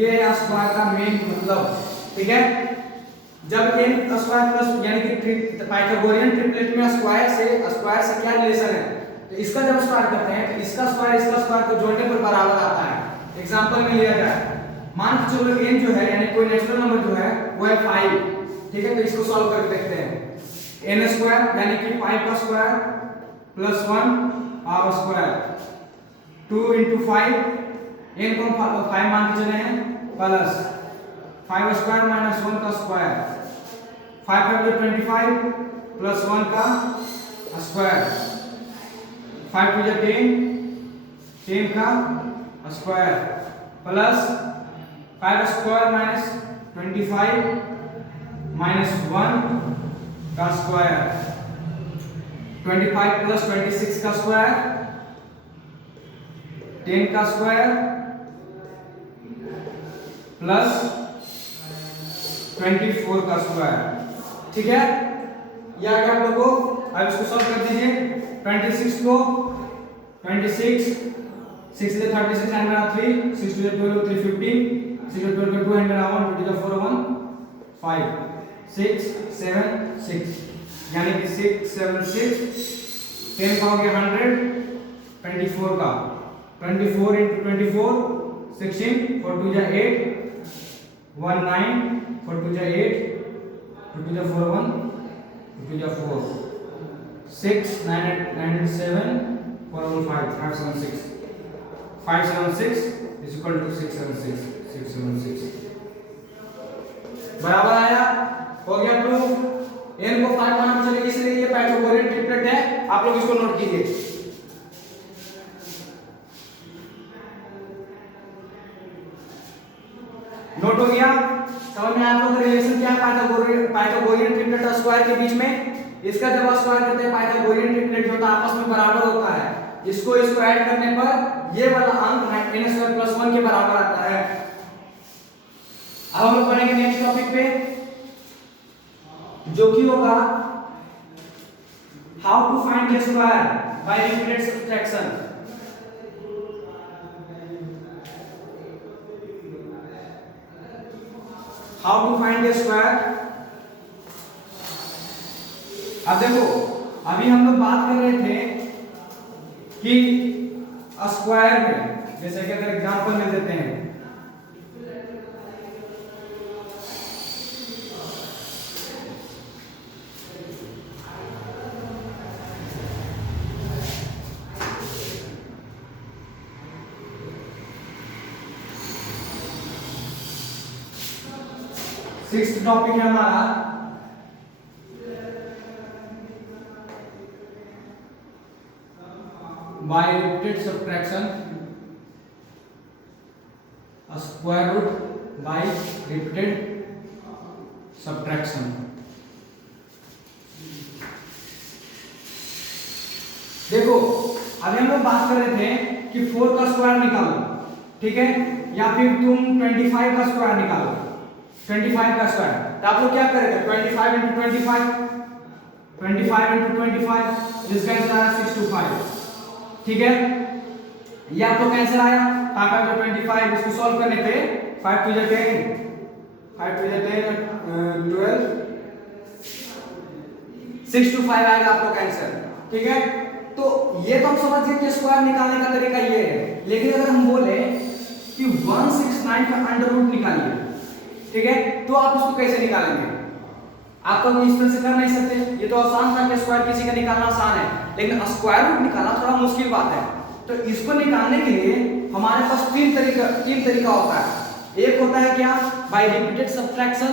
ये है स्क्वायर का मेन मतलब, ठीक है। जब n स्क्वायर प्लस यानी कि पाइथागोरियन ट्रिपलेट में स्क्वायर से क्या रिलेशन है, तो इसका जब स्क्वायर करते हैं तो इसका स्क्वायर को जोड़ने पर बराबर आता है। एग्जांपल में लिया जाए, मान के चलो n जो है यानी कोई नेचुरल नंबर जो है वो है 5, ठीक है। तो इसको सॉल्व करके देखते हैं, n स्क्वायर यानी कि 5 का square plus 1 our square 2 into 5, n को 5 मान के चले हैं प्लस 5 स्क्वायर माइनस 1 का स्क्वायर 5 5 25 प्लस 1 का स्क्वायर 5 2 10 का square plus 5 square minus 25 minus 1 का स्क्वायर 25 प्लस 26 का स्क्वायर 10 का स्क्वायर प्लस 24 का स्क्वायर, ठीक है। ये आ गया आप लोगों को। अब इसको सॉल्व कर दीजिए। 26 को 26 6 से 36 एंड मेरा 3 6 to 12 315 6 to 12 2 एंड मेरा 1 2 to 4 1 5 6 7 6 यानी कि 6 7 6 10 का हो गया 100 24 का 24 into 24 16 4 2 जा 8 1 9 4 2 जा 8 2 2 जा 4 1 2 जा 4 6 9 9 7 4 1 5 576 576 is equal to 676 676 बराबर आया। हो गया प्रूफ। n को 5 मानना चलेगा, इसलिए ये पाइथागोरियन ट्रिपलेट है। आप लोग इसको नोट कीजिए। नोट हो गया? समझ में आप लोग रिलेशन क्या है पाइथागोरियन ट्रिपलेट और स्क्वायर के बीच में? इसका जब स्क्वायर करते हैं पाइथागोरियन ट्रिपलेट जो होता है आपस में बराबर होता है। इसको ऐड करने पर ये वाला अंक n स्क्वायर प्लस 1 के बराबर आता है। अब हम लोग पढ़ेंगे नेक्स्ट टॉपिक पे जो कि होगा how to find the square by repeated subtraction. How to find the square. अब देखो, अभी हम लोग बात कर रहे थे कि स्क्वायर में, जैसे कि अगर एग्जांपल ले देते हैं, सिक्स्थ टॉपिक है हमारा by repeated subtraction, square root by repeated subtraction. देखो अभी हम लोग बात कर रहे थे कि 4 का स्क्वायर निकालो, ठीक है, या फिर तुम 25 का स्क्वायर निकालो, 25 का स्क्वायर, तो आप लोग क्या करेंगे 25 इंटू 25, 25 इंटू 25, जिसका आंसर आया 625, ठीक है, ये आप लोग का आंसर आया। 5 25, इसको सॉल्व करने पे 5 2 10, 5 2 10 12, 625 आएगा आप लोग का आंसर, ठीक है। तो ये तो हम समझ गए कि स्क्वायर निकालने का तरीका ये है, लेकिन अगर हम बोले कि 169 का अंडर रूट निकालिए, ठीक है, तो आप उसको कैसे निकालेंगे? आप तो इस तरह से कर नहीं सकते, ये तो आसान था कि स्क्वायर किसी का निकालना आसान है, लेकिन स्क्वायर रूट निकालना थोड़ा मुश्किल बात है। तो इसको निकालने के लिए हमारे पास तीन तरीका होता है। एक होता है क्या, by repeated subtraction,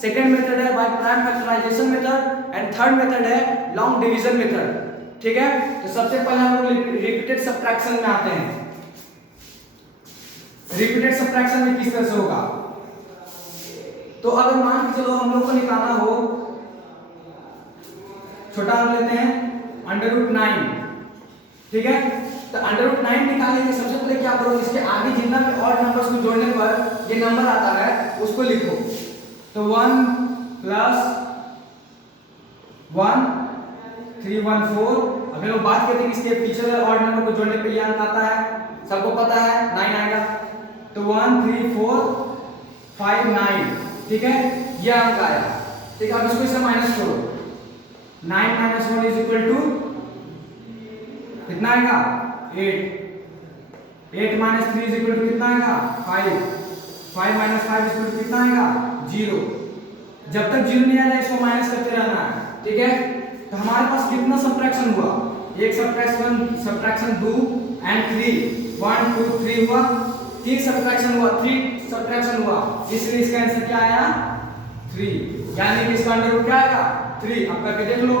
second method है by prime factorisation method, and third method है लॉन्ग डिवीजन मेथड, ठीक है। तो सबसे पहले हम लोग रिपीटेड सब्ट्रैक्शन में आते हैं। रिपीटेड सब्ट्रैक्शन में किस तरह से होगा, तो अगर मान के चलो हम लोग को निकालना हो, छोटा अंक लेते हैं अंडर रूट 9, ठीक है। तो अंडर रूट 9 निकालने के सबसे पहले क्या करो, इसके आगे जितना भी ऑड नंबर्स को जोड़ने पर ये नंबर आता है उसको लिखो। तो 1 प्लस 1 314, अभी लोग बात करते हैं कि इसके पीछे वाले ऑड नंबर को जोड़ने पे ये अंक आता है, सबको पता है 9 आएगा। तो 1 3 4 5 9, ठीक है, ये अंक आया, ठीक है। अब इसको इससे माइनस करो, 9 - 1 इज इक्वल टू कितना आएगा 8, 8 - 3 इज इक्वल टू कितना आएगा 5, 5 - 5 इज इक्वल टू कितना आएगा 0। जब तक 0 नहीं आएगा इसको माइनस करते रहना है, ठीक है। तो हमारे पास कितना सब्ट्रैक्शन हुआ, एक सब्ट्रैक्शन 2 एंड 3, 1 2 3 हुआ, 3 सब्ट्रैक्शन हुआ, 3 सब्ट्रैक्शन हुआ, इसलिए इसका आंसर क्या आया 3, यानी कि इसका अंडर रूट क्या आएगा 3। अब करके देख लो,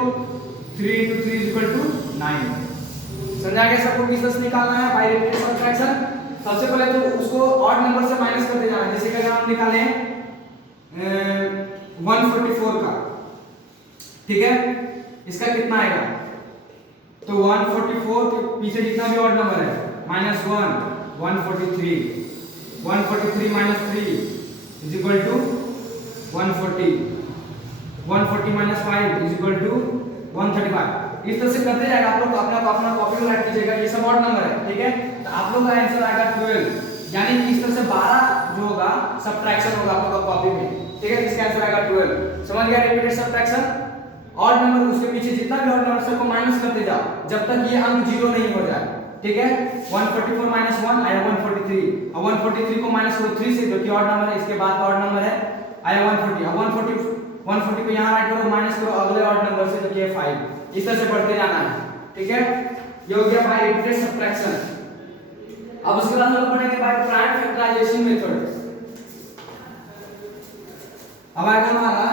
3 × 3 = 9। समझा गया सबको किस तरह से निकालना है बाय रिपीटेड सब्ट्रैक्शन। सबसे पहले तो उसको ऑड नंबर से माइनस करते जाना, जैसे कि अगर हम निकाले 144 का, ठीक है, इसका कितना आएगा, तो 144 के पीछे जितना भी ऑड नंबर है -1 143, 143 - 3 is equal to 140, 140 - 5 is equal to 135। इस तरह से करते जाएगा, आप लोग अपना कॉपी में राइट कीजिएगा, ये सब ऑड नंबर है, ठीक है। तो आप लोग का आंसर आएगा 12, यानी कि इस तरह से 12 जो होगा सब्ट्रैक्शन होगा आप लोग का कॉपी में, ठीक है। इसका आंसर आएगा 12। समझ गया रिपीटेड सब्ट्रैक्शन, ऑड नंबर उसके पीछे जितना भी ऑड नंबर सबको माइनस करते जाओ जब तक ये अंक 0 नहीं हो जाए, ठीक है। 144 - 1 आया 143, और 143 को माइनस करो 3 से, जो कि ऑड नंबर है, इसके बाद का ऑड नंबर है आया 140, और 140 को यहाँ राइट करो, माइनस करो अगले ऑड नंबर से, जो कि है 5। इस तरह से बढ़ते जाना है, ठीक है। ये हो गया बाय रिपीटेड सब्ट्रैक्शन। अब उसके बाद हम लोग पढ़ेंगे बाय प्राइम फैक्टराइजेशन मेथड। अब आएगा हमारा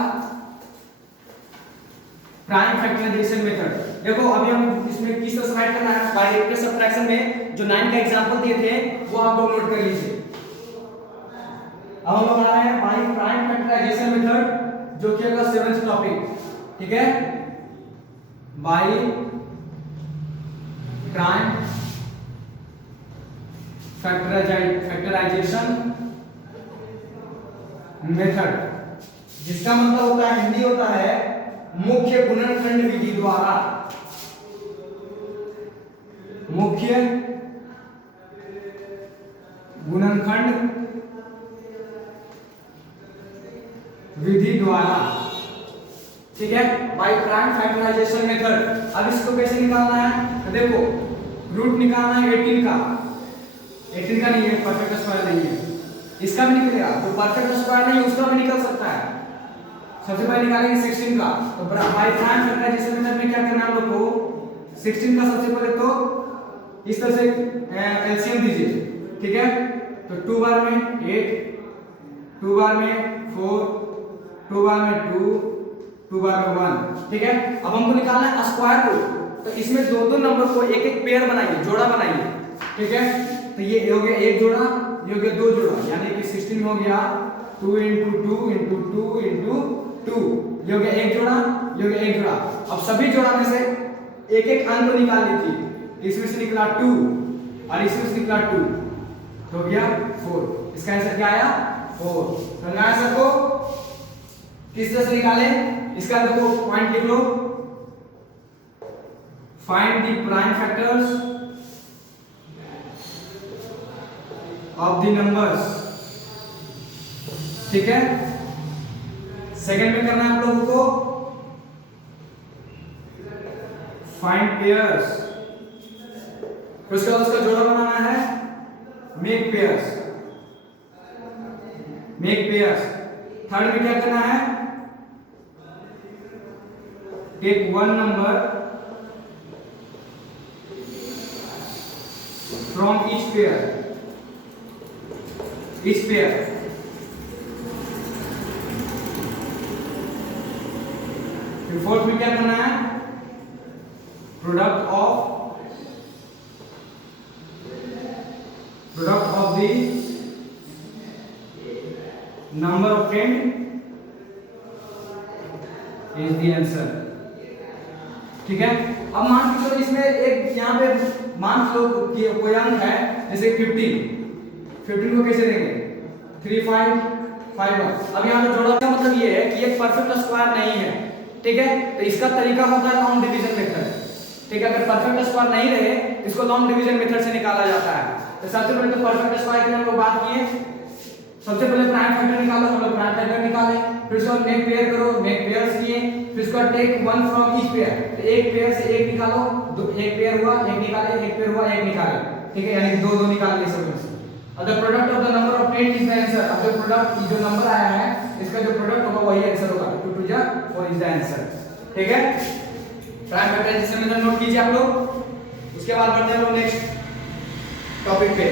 प्राइम फैक्टराइजेशन मेथड। देखो अभी हम इसमें किस तरह से राइट करना है, बाय रिपीटेड सब्ट्रैक्शन में जो 9 का एग्जांपल दिए थे वो आप लोग नोट कर लीजिए। अब हम लोग आ रहे हैं बाय प्राइम फैक्टराइजेशन मेथड, जो कि होगा 7th टॉपिक, ठीक है। बाय प्राइम फैक्टराइजेशन मेथड, जिसका मतलब होता है, हिंदी होता है मुख्य गुणनखंड विधि द्वारा, मुख्य गुणनखंड विधि द्वारा, ठीक है, बाय प्राइम फैक्टराइजेशन मेथड। अब इसको कैसे निकालना है, तो देखो रूट निकालना है 18 का, 18 का नहीं है, परफेक्ट स्क्वायर नहीं है, इसका भी निकलेगा, जो परफेक्ट स्क्वायर नहीं है उसका भी निकल सकता है। सबसे पहले निकालेंगे 16 का, तो बाय प्राइम फैक्टराइजेशन मेथड में क्या करना है हम लोग को, 16 का सबसे पहले तो इस तरह से एलसीएम दीजिए, ठीक है। तो 2 बार में 8, 2 बार में 4, 2 बार में 2, 2 बार में 1, ठीक है। अब हमको निकालना है स्क्वायर रूट, तो इसमें दो दो नंबर को एक एक पेयर बनाइए, जोड़ा बनाइए, ठीक है। तो ये हो गया एक जोड़ा, ये हो गया दो जोड़ा, यानी कि 16 में हो गया 2 × 2 × 2 × 2, ये हो गया एक जोड़ा, ये हो गया एक जोड़ा। अब सभी जोड़ा में से एक एक अंक निकाल लीजिए, इसमें से निकला 2 और इसमें से निकला 2, तो हो गया 4। इसका आंसर क्या आया? 4। समझ आया सबको? किस तरह से निकाले इसका? देखो पॉइंट लिख लो, find the prime factors of the numbers, ठीक है। सेकंड में करना है आप लोगों को फाइंड पेयर्स, फिर उसके बाद उसका जोड़ा बनाना है, make pairs, make pairs. Third में क्या करना है? Take one number from each pair, each pair. फिर फोर्थ में क्या करना है? Product of the number of friend is the answer, ठीक है। अब मान के चलो इसमें एक यहाँ पे मान लो कि कोई अंक है जैसे 15 को कैसे देंगे? 3 5 5 1। अब यहाँ पे जोड़ा का मतलब ये है कि एक परफेक्ट स्क्वायर नहीं है, ठीक है। तो इसका तरीका होता है लॉन्ग डिवीजन मेथड, ठीक है। अगर परफेक्ट स्क्वायर नहीं रहे इसको लॉन्ग डिवीजन मेथड से निकाला जाता है। तो सबसे पहले तो परफेक्ट स्क्वायर की हम लोग बात किए, सबसे पहले प्राइम फैक्टर निकालो, हम लोग प्राइम फैक्टर निकाले, फिर उसको मेक पेयर करो, मेक पेयर्स किए, फिर उसका take one from each pair, तो एक पेयर से एक निकालो, दो एक पेयर हुआ एक निकाले, एक पेयर हुआ एक निकाले, ठीक है, यानी दो दो निकाल लिए सब में से। अब the product of the number of friend is the answer. अब जो प्रोडक्ट जो नंबर आया है इसका जो प्रोडक्ट होगा वही आंसर होगा, 2 2 जा 4 इज द आंसर, ठीक है। प्राइम फैक्टर जिसे मेथड नोट कीजिए आप लोग। उसके बाद बढ़ते हैं लोग नेक्स्ट टॉपिक पे।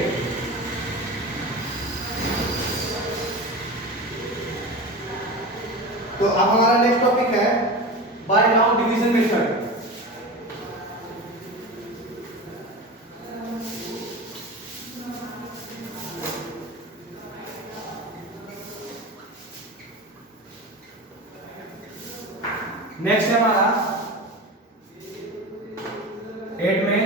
तो अब हमारा नेक्स्ट टॉपिक है by long division method. Next है हमारा 8 में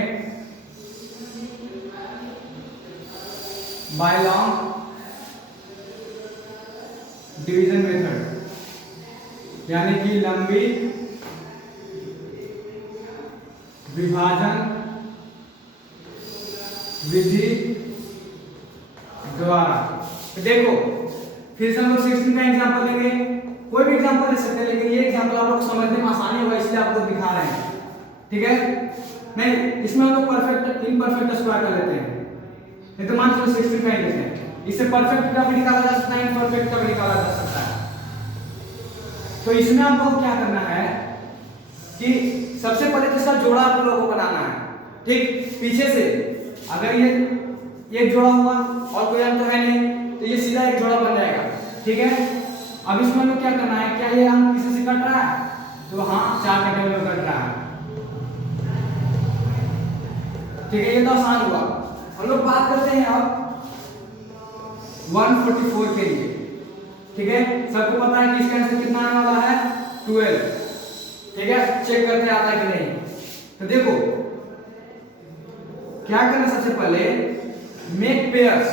बाय लॉन्ग डिवीजन मेथड, यानी कि लंबी विभाजन विधि द्वारा। देखो फिर से हम लोग 16 का एग्जांपल लेंगे, कोई भी एग्जांपल ले सकते हैं, लेकिन ये एग्जांपल आप लोग को समझने में आसानी होगा इसलिए आपको दिखा रहे हैं, ठीक है। नहीं इसमें हम लोग परफेक्ट इनपरफेक्ट स्क्वायर कर लेते हैं, नहीं तो मान लो 16 का ही लेते हैं, इससे परफेक्ट का भी निकाला जा सकता है, इनपरफेक्ट का भी निकाला जा सकता है। तो इसमें आप लोगों को क्या करना है कि सबसे पहले तो इसका जोड़ा आप लोगों को बनाना है, ठीक। पीछे से अगर ये एक जोड़ा हुआ और कोई अंक तो है नहीं तो ये सीधा एक जोड़ा बन जाएगा, ठीक है। अब इसमें हमें क्या करना है, क्या ये अंक किसी से कट रहा है? तो हाँ 4 कटे हुए कट रहा है, ठीक है, ये तो आसान हुआ। हम लोग बात करते हैं अब 144 के लिए, ठीक है। सबको पता है कि इसका आंसर कितना आने वाला है? 12, ठीक है। चेक करते आता है कि नहीं। तो देखो क्या करना, सबसे पहले मेक पेयर्स,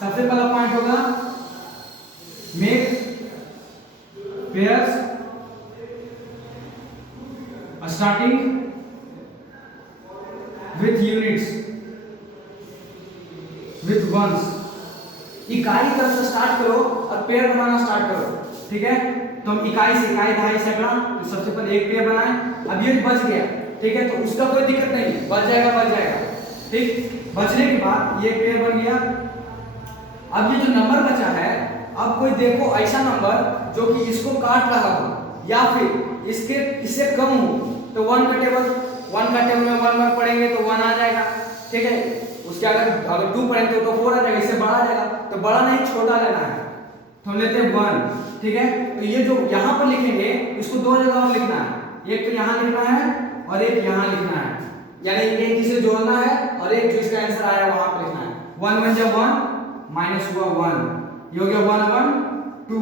सबसे पहला पॉइंट होगा make pairs starting with units with ones. इकाई तरफ से स्टार्ट करो और पेयर बनाना स्टार्ट करो, ठीक है। तो हम इकाई से इकाई दहाई सैकड़ा, तो सबसे पहले एक पेयर बनाए। अब ये बच गया, ठीक है, तो उसका कोई दिक्कत नहीं, बच जाएगा, ठीक। बचने के बाद ये पेयर बन गया। अब ये जो नंबर बचा है, अब कोई देखो ऐसा नंबर जो कि इसको काट रहा हो या फिर इससे कम हो, तो 1 का टेबल में 1 बार पढ़ेंगे तो 1 आ जाएगा, ठीक है। उसके अगर 2 पढ़ेंगे तो 4 आ जाएगा, इससे बड़ा आ जाएगा। तो बड़ा नहीं छोटा लेना है, तो हम लेते हैं 1, ठीक है। तो ये जो यहाँ पर लिखेंगे इसको 2 जगह और लिखना है, एक तो यहाँ लिखना है और एक यहाँ लिखना है, यानी एक इसे जोड़ना है और एक जो इसका आंसर आया वहां पर लिखना है। 1 1 जा 1 माइनस हुआ 1, ये हो गया 1 1 2,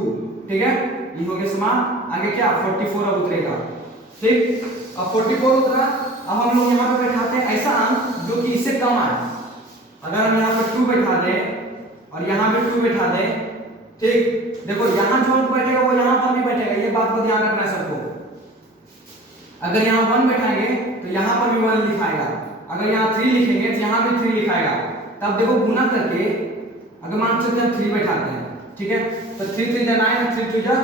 ठीक है, ये हो गया समाप्त। आगे क्या 44 अब उतरेगा, ठीक। अब 44 उतरा, अब हम लोग यहाँ पे बैठाते हैं ऐसा अंक जो कि इससे कम आए। अगर हम यहाँ पे 2 बैठा दें और यहाँ पे 2 बैठा दें, ठीक, देखो यहाँ जो अंक बैठेगा वो यहाँ पर भी बैठेगा, ये बात को ध्यान रखना है सबको। अगर यहाँ 1 बैठाएंगे तो यहाँ पर भी 1 लिखाएगा, अगर यहाँ 3 लिखेंगे तो यहाँ भी 3 लिखाएगा। तब देखो गुना करके अगर मान सकते हैं 3 बैठाते हैं, ठीक है, तो 3 3 जा 9, 3 2 जा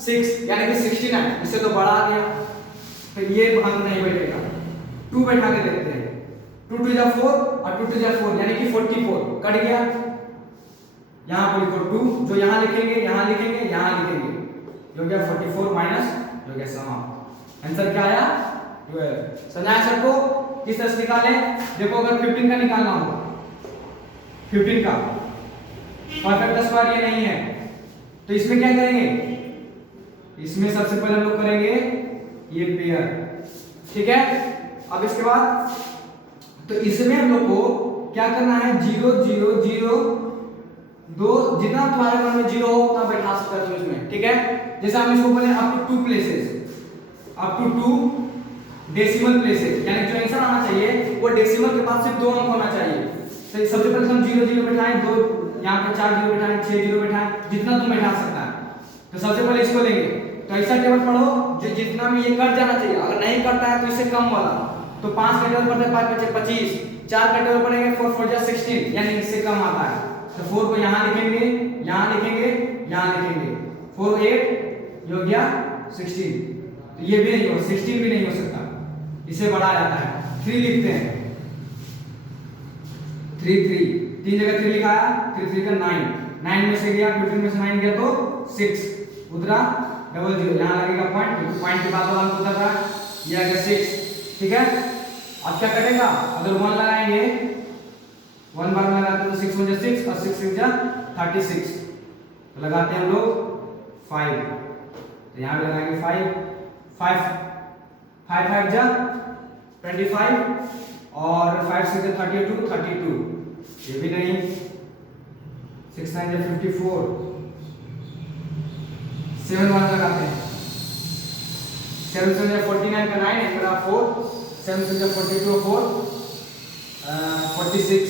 6, यानी कि 69, इससे तो बड़ा आ गया, तो ये अंक नहीं बैठेगा। 2 बैठा के देखते हैं, 2 2 जा 4 और 2 2 जा 4, यानी कि 44 कट गया। यहाँ पर लिखो 2, जो यहाँ लिखेंगे यहाँ लिखेंगे यहाँ लिखेंगे, ये हो गया 44 माइनस, हो गया समाप्त। आंसर क्या आया 12। समझाया सबको किस तरह से निकाले? देखो अगर 15 का निकालना हो, 15 का परफेक्ट स्क्वायर ये नहीं है, तो इसमें क्या करेंगे? इसमें सबसे पहले हम लोग करेंगे ये पेयर, ठीक है। अब इसके बाद तो इसमें हम लोग को क्या करना है? 0 0 0 2, जितना तुम्हारे मन में 0 हो उतना बैठा सकते हो इसमें, ठीक है। जैसे हम इसको बोले up to 2 places, up to 2 decimal places, यानी जो आंसर आना चाहिए वो डेसिमल के बाद सिर्फ 2 अंक होना चाहिए। तो सबसे पहले हम 0 0 बैठाएं, 2 यहाँ पे 4 0 बैठाएं, 6 0 बैठाएं, जितना तुम बैठा सकता है। तो सबसे पहले इसको लेंगे, तो ऐसा टेबल पढ़ो जो जितना भी ये कट जाना चाहिए, अगर नहीं कटता है तो इससे कम वाला। तो 5 का टेबल पढ़ते हैं 5 बचे 25, 4 का टेबल पढ़ेंगे 4 4 जा 16, यानी इससे कम आता है। तो 4 को यहाँ लिखेंगे, यहाँ लिखेंगे, यहाँ लिखेंगे, 4 8 हो गया 16, तो ये भी नहीं हो, 16 भी नहीं हो सकता, इसे बढ़ा जाता है। 3 लिखते हैं, 3 3 3 जगह 3 लिखा है, 3 3 का 9, 9 में से गया 15 में से 9 गया तो 6 उतरा, डबल 0 यहाँ लगेगा पॉइंट, पॉइंट के बाद वाला अंक उतर रहा है, ये आ गया 6, ठीक है। अब क्या करेगा? अगर 1 लगाएंगे, 1 बार में लगाते हैं तो 6 हो जाए 6 और 6 6 जा 36, तो लगाते हैं हम लोग 5, तो यहाँ पे लगाएंगे 5 5 5 5 जा 25 और 5 6 जा 32 32, ये भी नहीं, 6 9 जा 54, 7 बार लगाते हैं, 7 7 जा 49 का 9 है 4, 7 7 जा 42 4 46,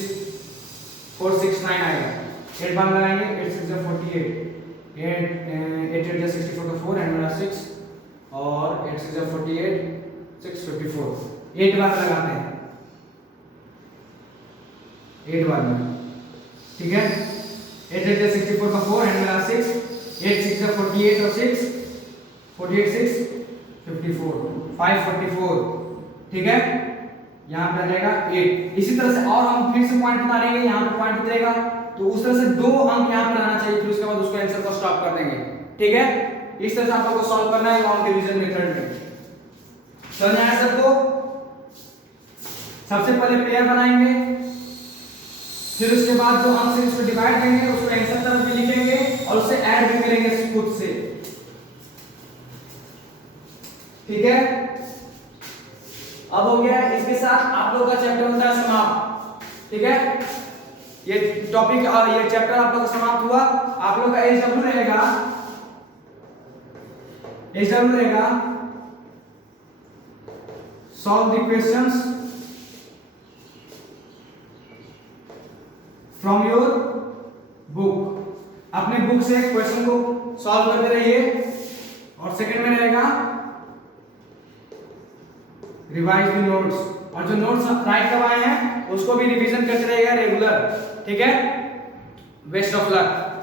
4 6 9 आएगा। 8 बार लगाएंगे, 8 6 जा 48, 8 8 जा 64 का 4 एंड 6 और 8 6 जा 48 6 54, 8 बार लगाते हैं, 8 बार में, ठीक है। 8 8 जा 64 का 4 एंड 6, 8 6 जा 48 और 6 48 6 54 5 44, ठीक है। यहाँ पे आ जाएगा 8। इसी तरह से और हम फिर से पॉइंट बना देंगे, यहाँ पे पॉइंट उतरेगा, तो उस तरह से 2 अंक यहाँ पे आना चाहिए, फिर उसके बाद उसको आंसर को स्टॉप कर देंगे, ठीक है। इस तरह से आप लोगों को सॉल्व करना है लॉन्ग डिवीजन मेथड में। समझ आया सबको? सबसे पहले पेयर बनाएंगे, फिर उसके बाद जो अंक से इसको डिवाइड करेंगे उसको आंसर तरफ भी लिखेंगे और उससे ऐड भी करेंगे खुद से, ठीक है। अब हो गया, इसके साथ आप लोगों का चैप्टर होता है समाप्त, ठीक है। ये टॉपिक और ये चैप्टर आप लोगों का समाप्त हुआ। आप लोगों का एचडब्ल्यू रहेगा, एचडब्ल्यू रहेगा solve the questions from your book. अपने बुक से क्वेश्चन को सॉल्व करते रहिए। और सेकंड में रहेगा रिवाइज द नोट्स, और जो नोट्स राइट करवाए हैं उसको भी रिवीजन करते रहिएगा रेगुलर, ठीक है। Best of luck.